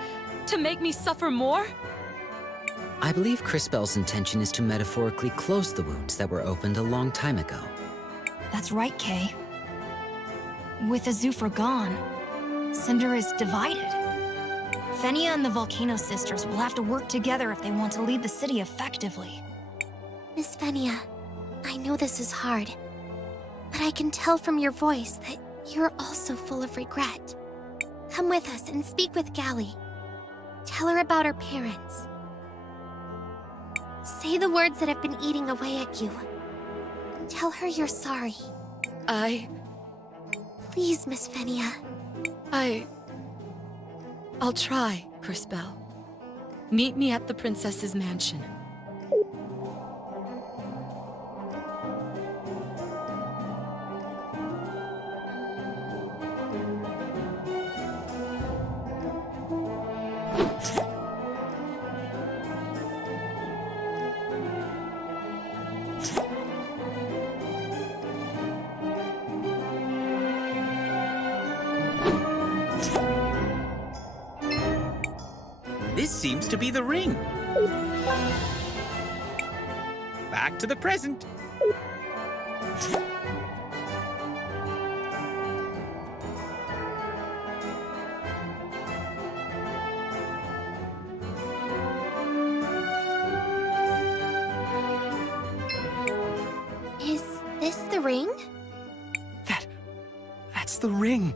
To make me suffer more? I believe Crispell's intention is to metaphorically close the wounds that were opened a long time ago. That's right, Kay. With Azufra gone, Cinder is divided. Fenia and the Volcano Sisters will have to work together if they want to lead the city effectively. Miss Fenia, I know this is hard, but I can tell from your voice that you're also full of regret. Come with us and speak with Galli. Tell her about her parents. Say the words that have been eating away at you. Tell her you're sorry. Please, Miss Fenia. I'll try, Crispell. Meet me at the princess's mansion. This seems to be the ring. Back to the present. Is this the ring? That's the ring.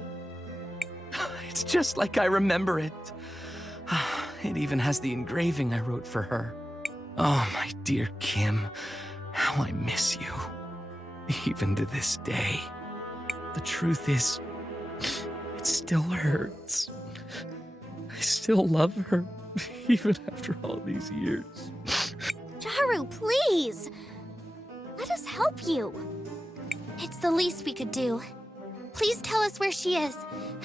It's just like I remember it. It even has the engraving I wrote for her. Oh, my dear Kim, how I miss you. Even to this day. The truth is, it still hurts. I still love her, even after all these years. Jaru, please! Let us help you. It's the least we could do. Please tell us where she is,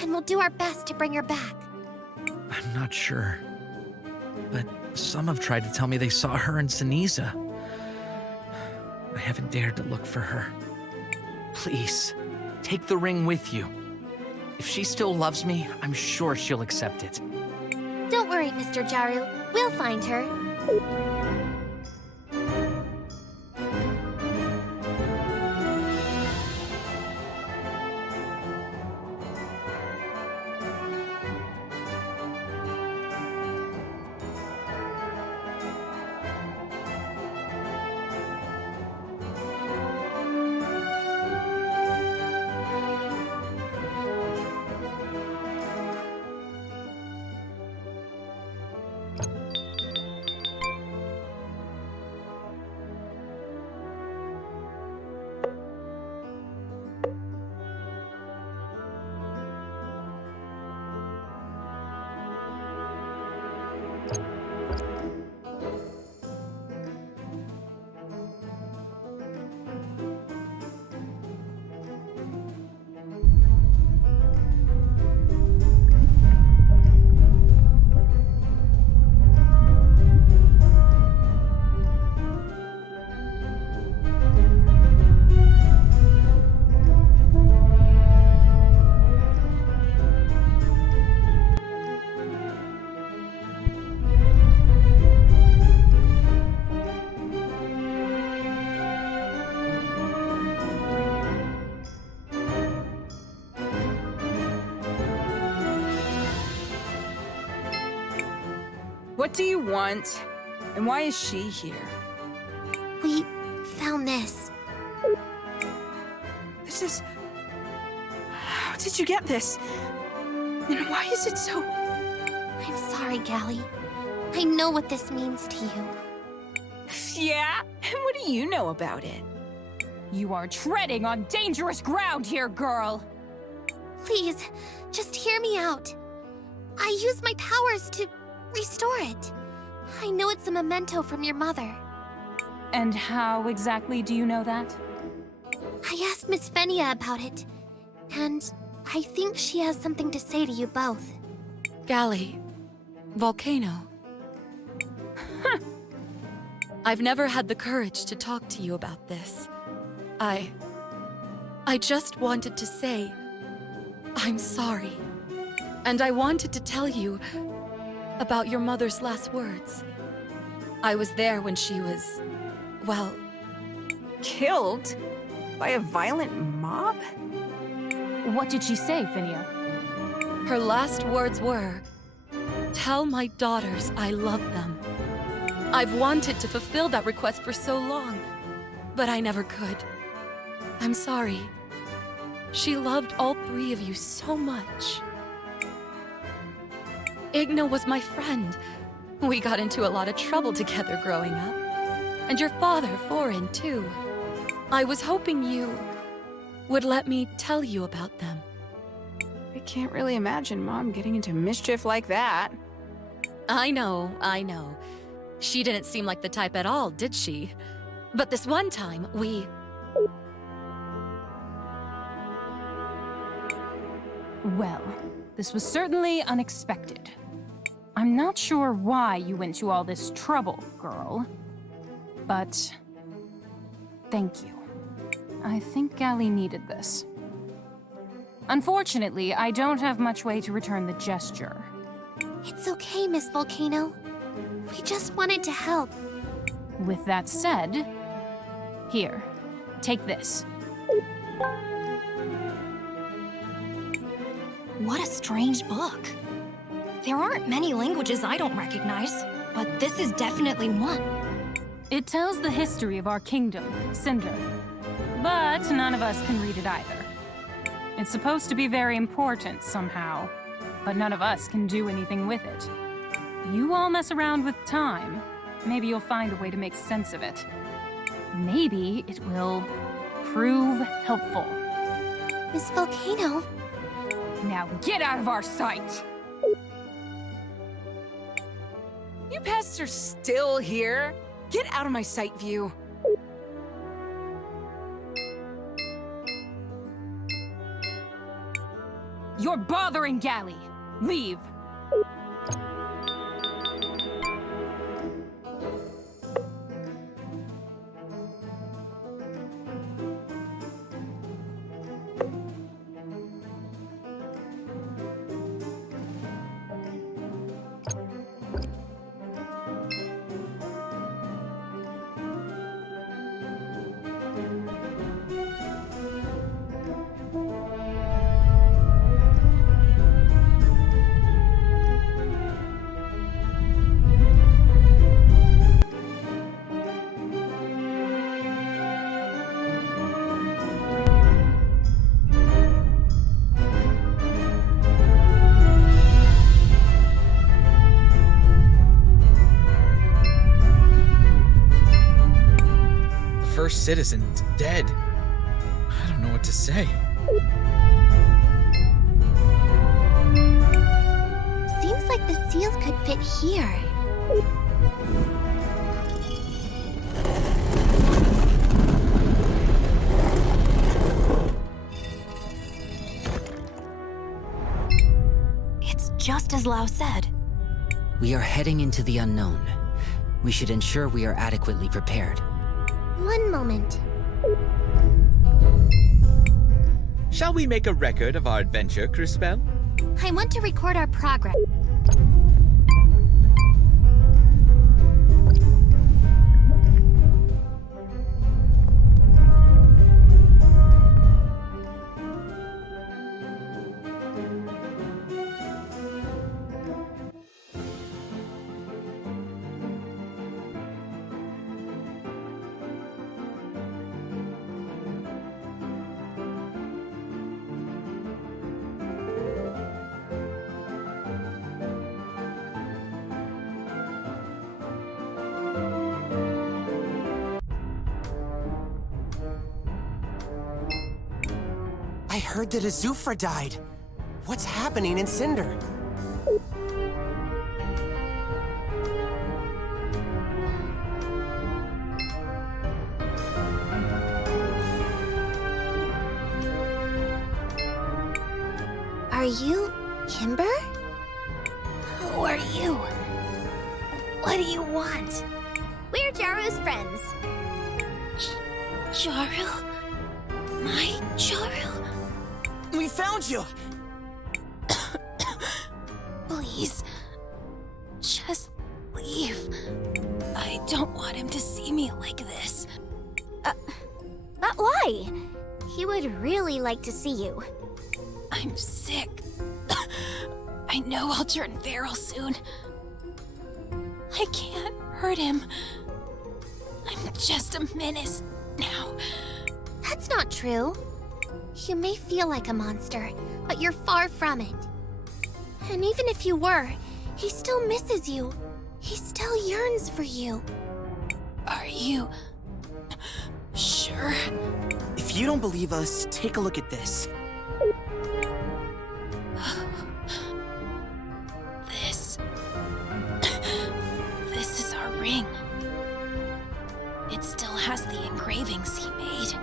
and we'll do our best to bring her back. I'm not sure. But some have tried to tell me they saw her in Seniza. I haven't dared to look for her. Please, take the ring with you. If she still loves me, I'm sure she'll accept it. Don't worry, Mr. Jaru. We'll find her. What do you want? And why is she here? We found this. This is... How did you get this? And why is it so... I'm sorry, Gally. I know what this means to you. Yeah? And what do you know about it? You are treading on dangerous ground here, girl! Please, just hear me out. I used my powers to restore it. I know it's a memento from your mother. And how exactly do you know that? I asked Miss Fenia about it, and I think she has something to say to you both. Gally, Volcano. I've never had the courage to talk to you about this. I just wanted to say, I'm sorry. And I wanted to tell you about your mother's last words. I was there when she was, well... Killed? By a violent mob? What did she say, Fenia? Her last words were, tell my daughters I love them. I've wanted to fulfill that request for so long, but I never could. I'm sorry. She loved all three of you so much. Igna was my friend. We got into a lot of trouble together growing up. And your father, Forin, too. I was hoping you would let me tell you about them. I can't really imagine Mom getting into mischief like that. I know. She didn't seem like the type at all, did she? But this one time, we... Well, this was certainly unexpected. I'm not sure why you went to all this trouble, girl. But... thank you. I think Gally needed this. Unfortunately, I don't have much way to return the gesture. It's okay, Miss Volcano. We just wanted to help. With that said, here, take this. What a strange book. There aren't many languages I don't recognize, but this is definitely one. It tells the history of our kingdom, Cinder. But none of us can read it either. It's supposed to be very important somehow, but none of us can do anything with it. You all mess around with time. Maybe you'll find a way to make sense of it. Maybe it will prove helpful. Miss Volcano? Now get out of our sight! You pests are still here? Get out of my sight view. You're bothering Gally! Leave! First citizen dead. I don't know what to say. Seems like the seals could fit here. It's just as Lau said. We are heading into the unknown. We should ensure we are adequately prepared. One moment. Shall we make a record of our adventure, Crispell? I want to record our progress. I heard that Azufra died. What's happening in Cinder? Are you Kimber? Who are you? What do you want? We're Jaru's friends. Jaru? My Jaru? We found you! Please. Just leave. I don't want him to see me like this. But why? He would really like to see you. I'm sick. I know I'll turn feral soon. I can't hurt him. I'm just a menace now. That's not true. You may feel like a monster, but you're far from it. And even if you were, he still misses you. He still yearns for you. Are you sure? If you don't believe us, take a look at this. This is our ring. It still has the engravings he made.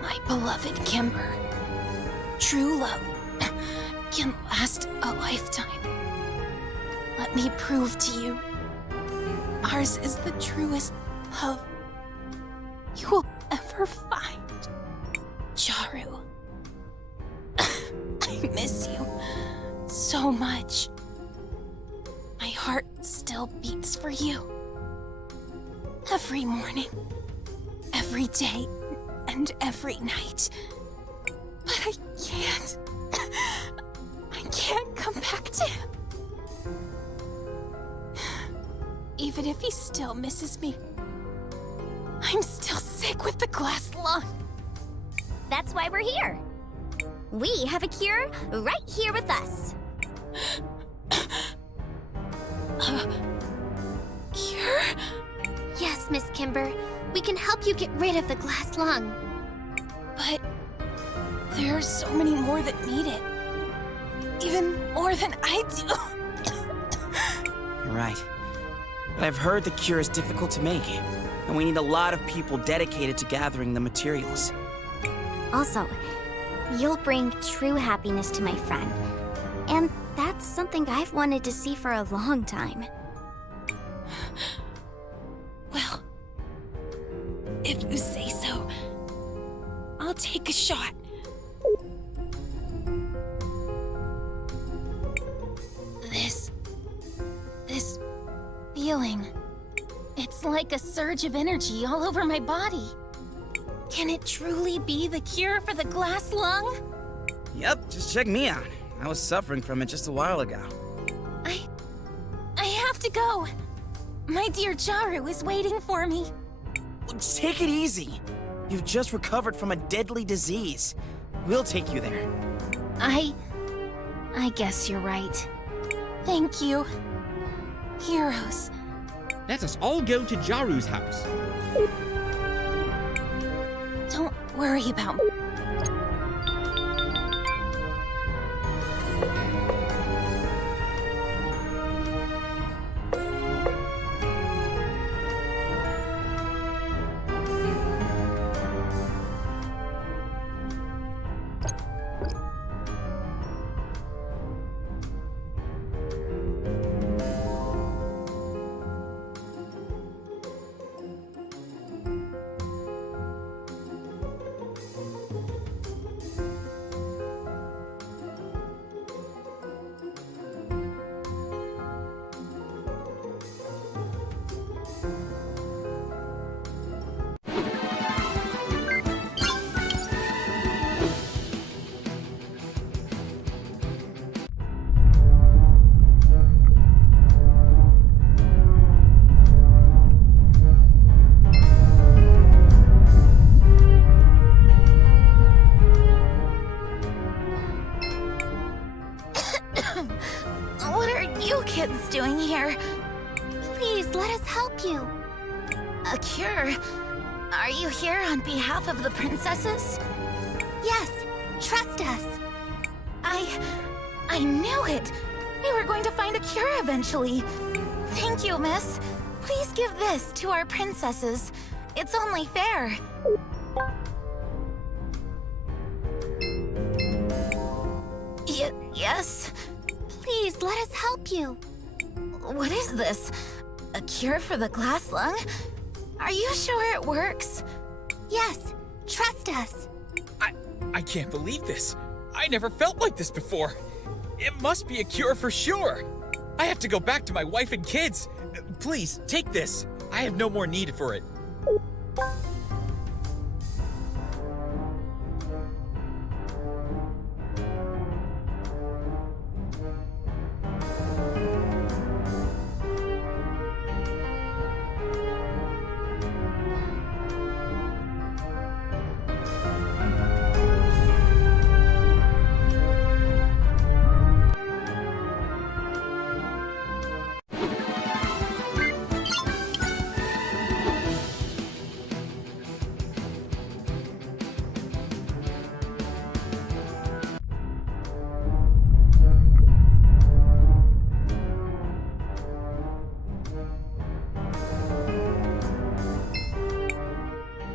My beloved Kimber. True love can last a lifetime. Let me prove to you. Ours is the truest love you will ever find. Jaru. I miss you so much. My heart still beats for you. Every morning, every day, and every night. But I can't. I can't come back to him. Even if he still misses me, I'm still sick with the glass lung. That's why we're here. We have a cure right here with us. Cure? Yes, Miss Kimber. We can help you get rid of the glass lung. But there are so many more that need it. Even more than I do. You're right. But I've heard the cure is difficult to make, and we need a lot of people dedicated to gathering the materials. Also, you'll bring true happiness to my friend. And that's something I've wanted to see for a long time. Well, if you say so, I'll take a shot. This feeling, it's like a surge of energy all over my body. Can it truly be the cure for the glass lung? Yep, just check me out. I was suffering from it just a while ago. I have to go. My dear Jaru is waiting for me. Take it easy. You've just recovered from a deadly disease. We'll take you there. I guess you're right. Thank you. Heroes. Let us all go to Jaru's house. Don't worry about me. kids doing here? Please, let us help you. A cure? Are you here on behalf of the princesses? Yes, trust us. I knew it! We were going to find a cure eventually. Thank you, miss. Please give this to our princesses. It's only fair. Yes? Please, let us help you. What is this? A cure for the glass lung? Are you sure it works? Yes, trust us. I can't believe this. I never felt like this before. It must be a cure for sure. I have to go back to my wife and kids. Please, take this. I have no more need for it.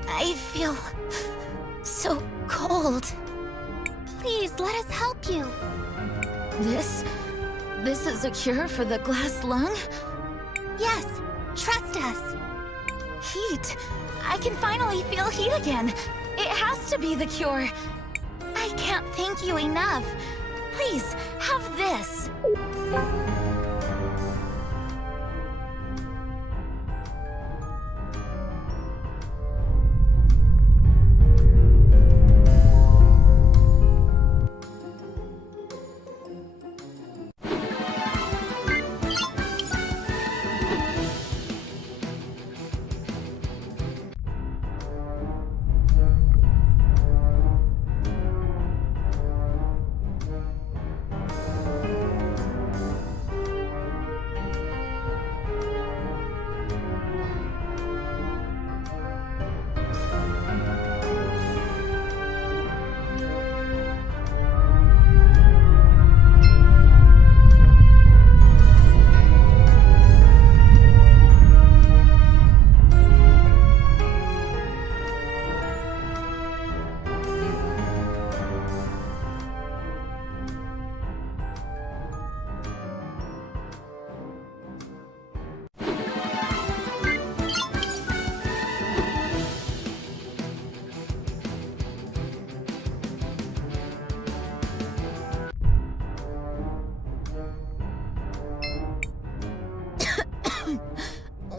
I feel so cold. Please, let us help you. This is a cure for the glass lung? Yes, trust us. Heat. I can finally feel heat again. It has to be the cure. I can't thank you enough. Please, have this.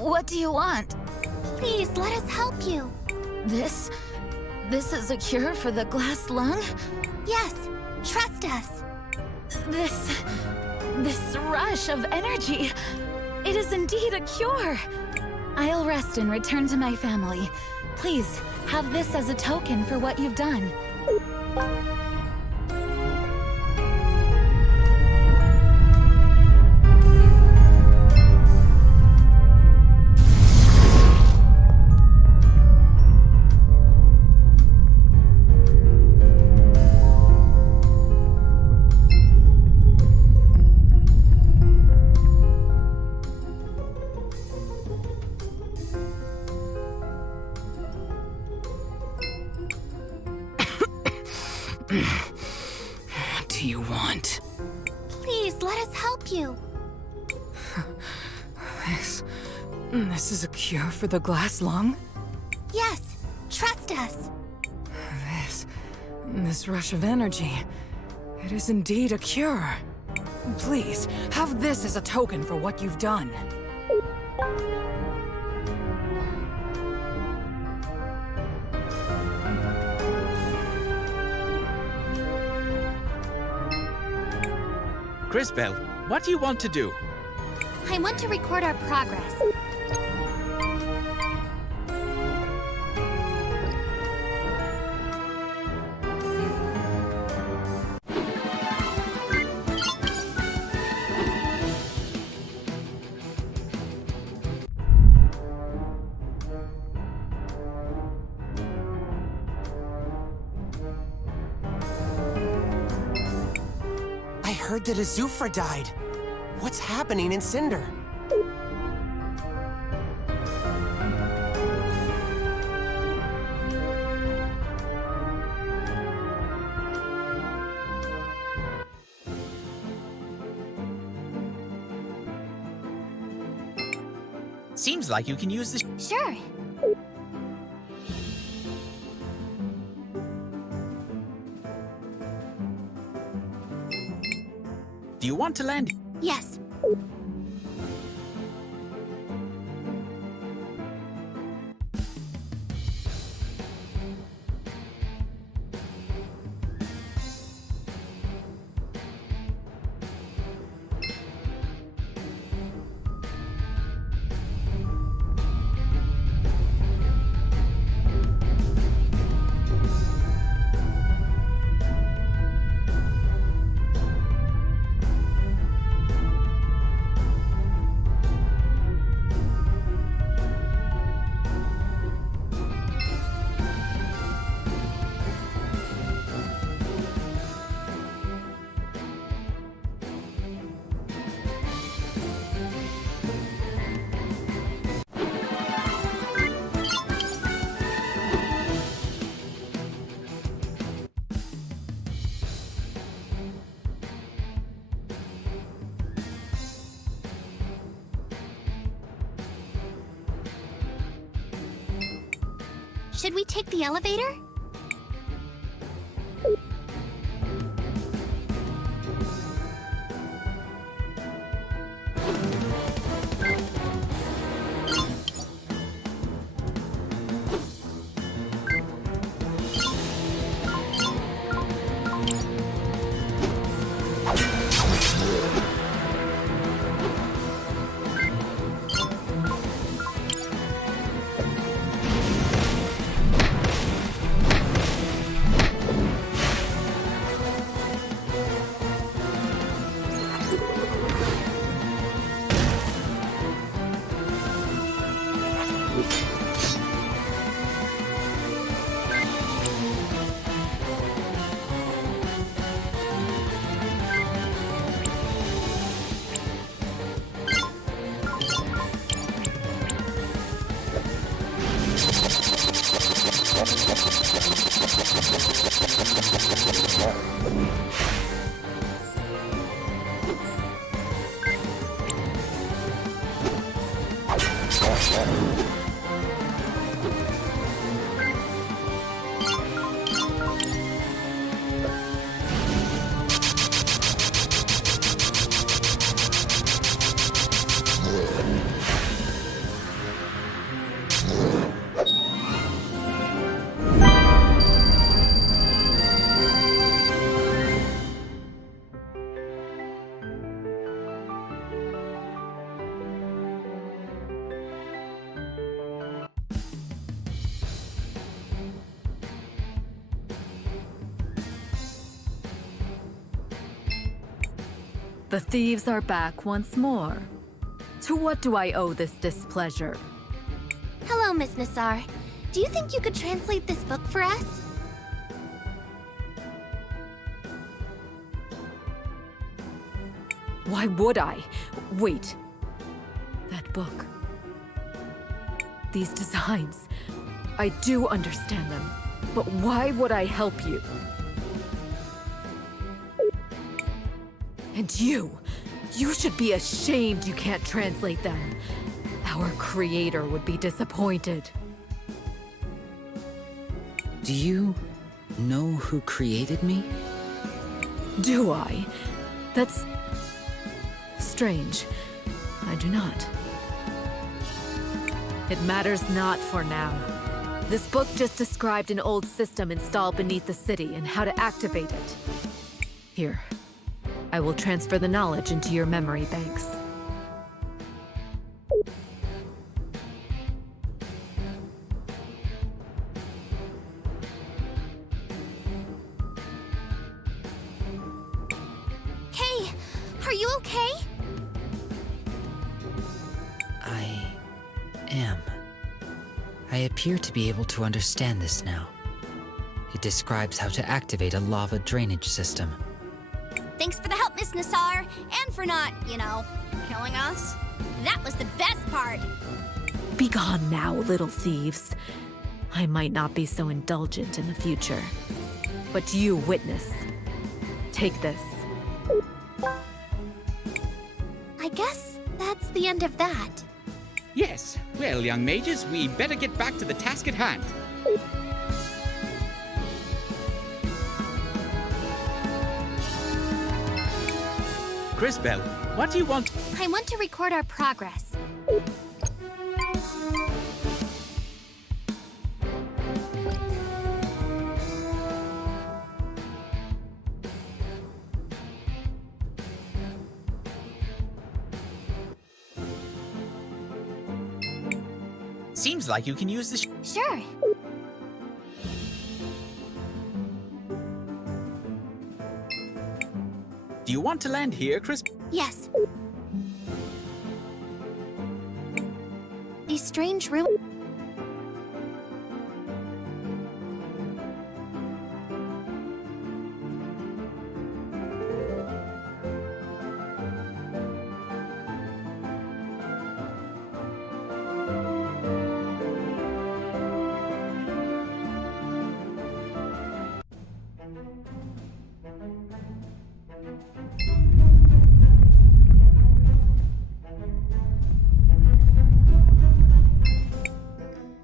What do you want? Please, let us help you. This is a cure for the glass lung? Yes, trust us. This rush of energy. It is indeed a cure. I'll rest and return to my family. Please, have this as a token for what you've done. What do you want? Please, let us help you. This is a cure for the glass lung? Yes, trust us. This rush of energy. It is indeed a cure. Please, have this as a token for what you've done. Crisbel, what do you want to do? I want to record our progress. heard that Azufra died. What's happening in Cinder? Seems like you can use this. Sure. Do you want to land? Yes. Should we take the elevator? The thieves are back once more. To what do I owe this displeasure? Hello, Miss Nassar. Do you think you could translate this book for us? Why would I? Wait. That book. These designs. I do understand them. But why would I help you? And you should be ashamed you can't translate them. Our creator would be disappointed. Do you know who created me? Do I? That's strange. I do not. It matters not for now. This book just described an old system installed beneath the city and how to activate it. Here. I will transfer the knowledge into your memory banks. Kay, are you okay? I am. I appear to be able to understand this now. It describes how to activate a lava drainage system. Thanks for the help, Miss Nassar, and for not, killing us. That was the best part. Be gone now, little thieves. I might not be so indulgent in the future. But you witness. Take this. I guess that's the end of that. Yes. Well, young mages, we better get back to the task at hand. Crisbel, what do you want? I want to record our progress. Seems like you can use this. Sure. Do you want to land here, Cris? Yes. These strange ruins.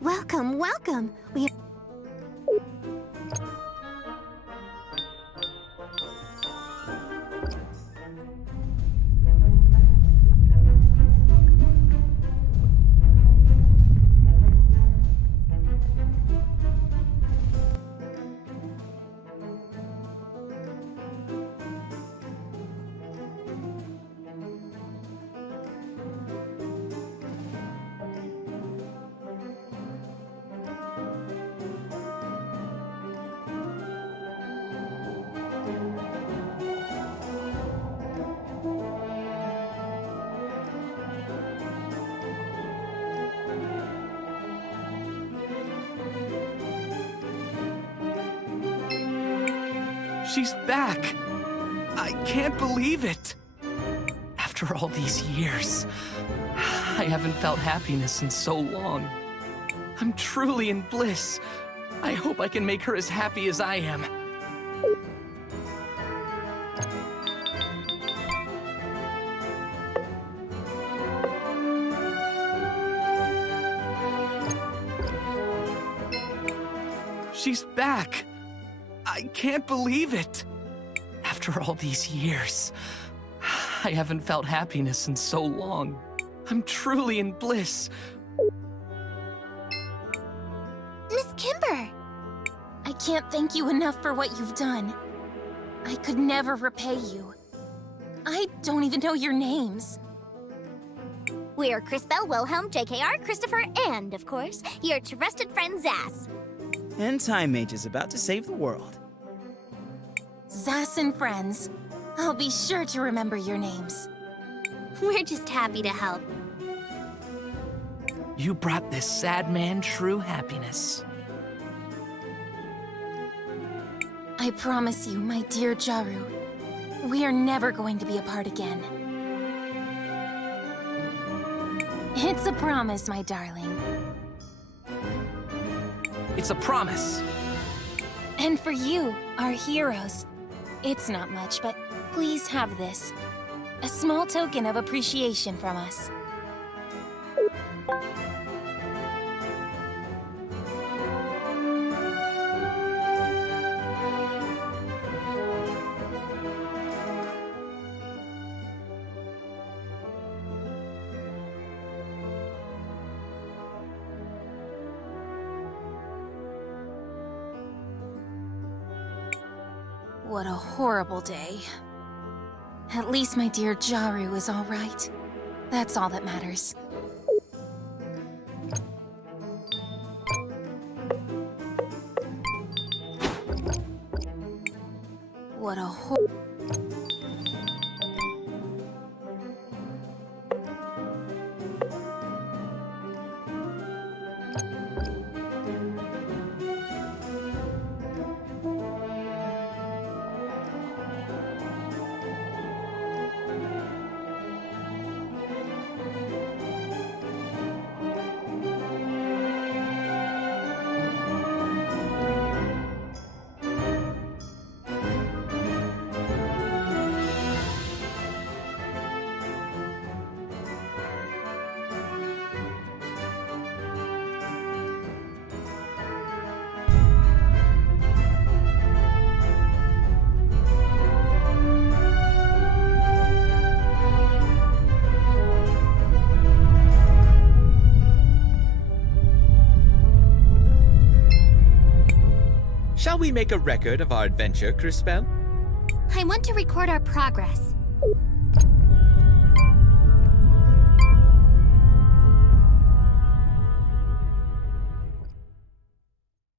Welcome, welcome. We She's back! I can't believe it! After all these years, I haven't felt happiness in so long. I'm truly in bliss. I hope I can make her as happy as I am. She's back! I can't believe it! After all these years, I haven't felt happiness in so long. I'm truly in bliss. Miss Kimber! I can't thank you enough for what you've done. I could never repay you. I don't even know your names. We're Crisbel, Wilhelm, JKR, Christopher, and, of course, your trusted friend Zas. And Time Mage is about to save the world. Zas and friends. I'll be sure to remember your names. We're just happy to help. You brought this sad man true happiness. I promise you, my dear Jaru, we are never going to be apart again. It's a promise, my darling. It's a promise. And for you, our heroes, it's not much, but please have this. A small token of appreciation from us. What a horrible day. At least my dear Jaru is all right. That's all that matters. What a Shall we make a record of our adventure, Crispell? I want to record our progress.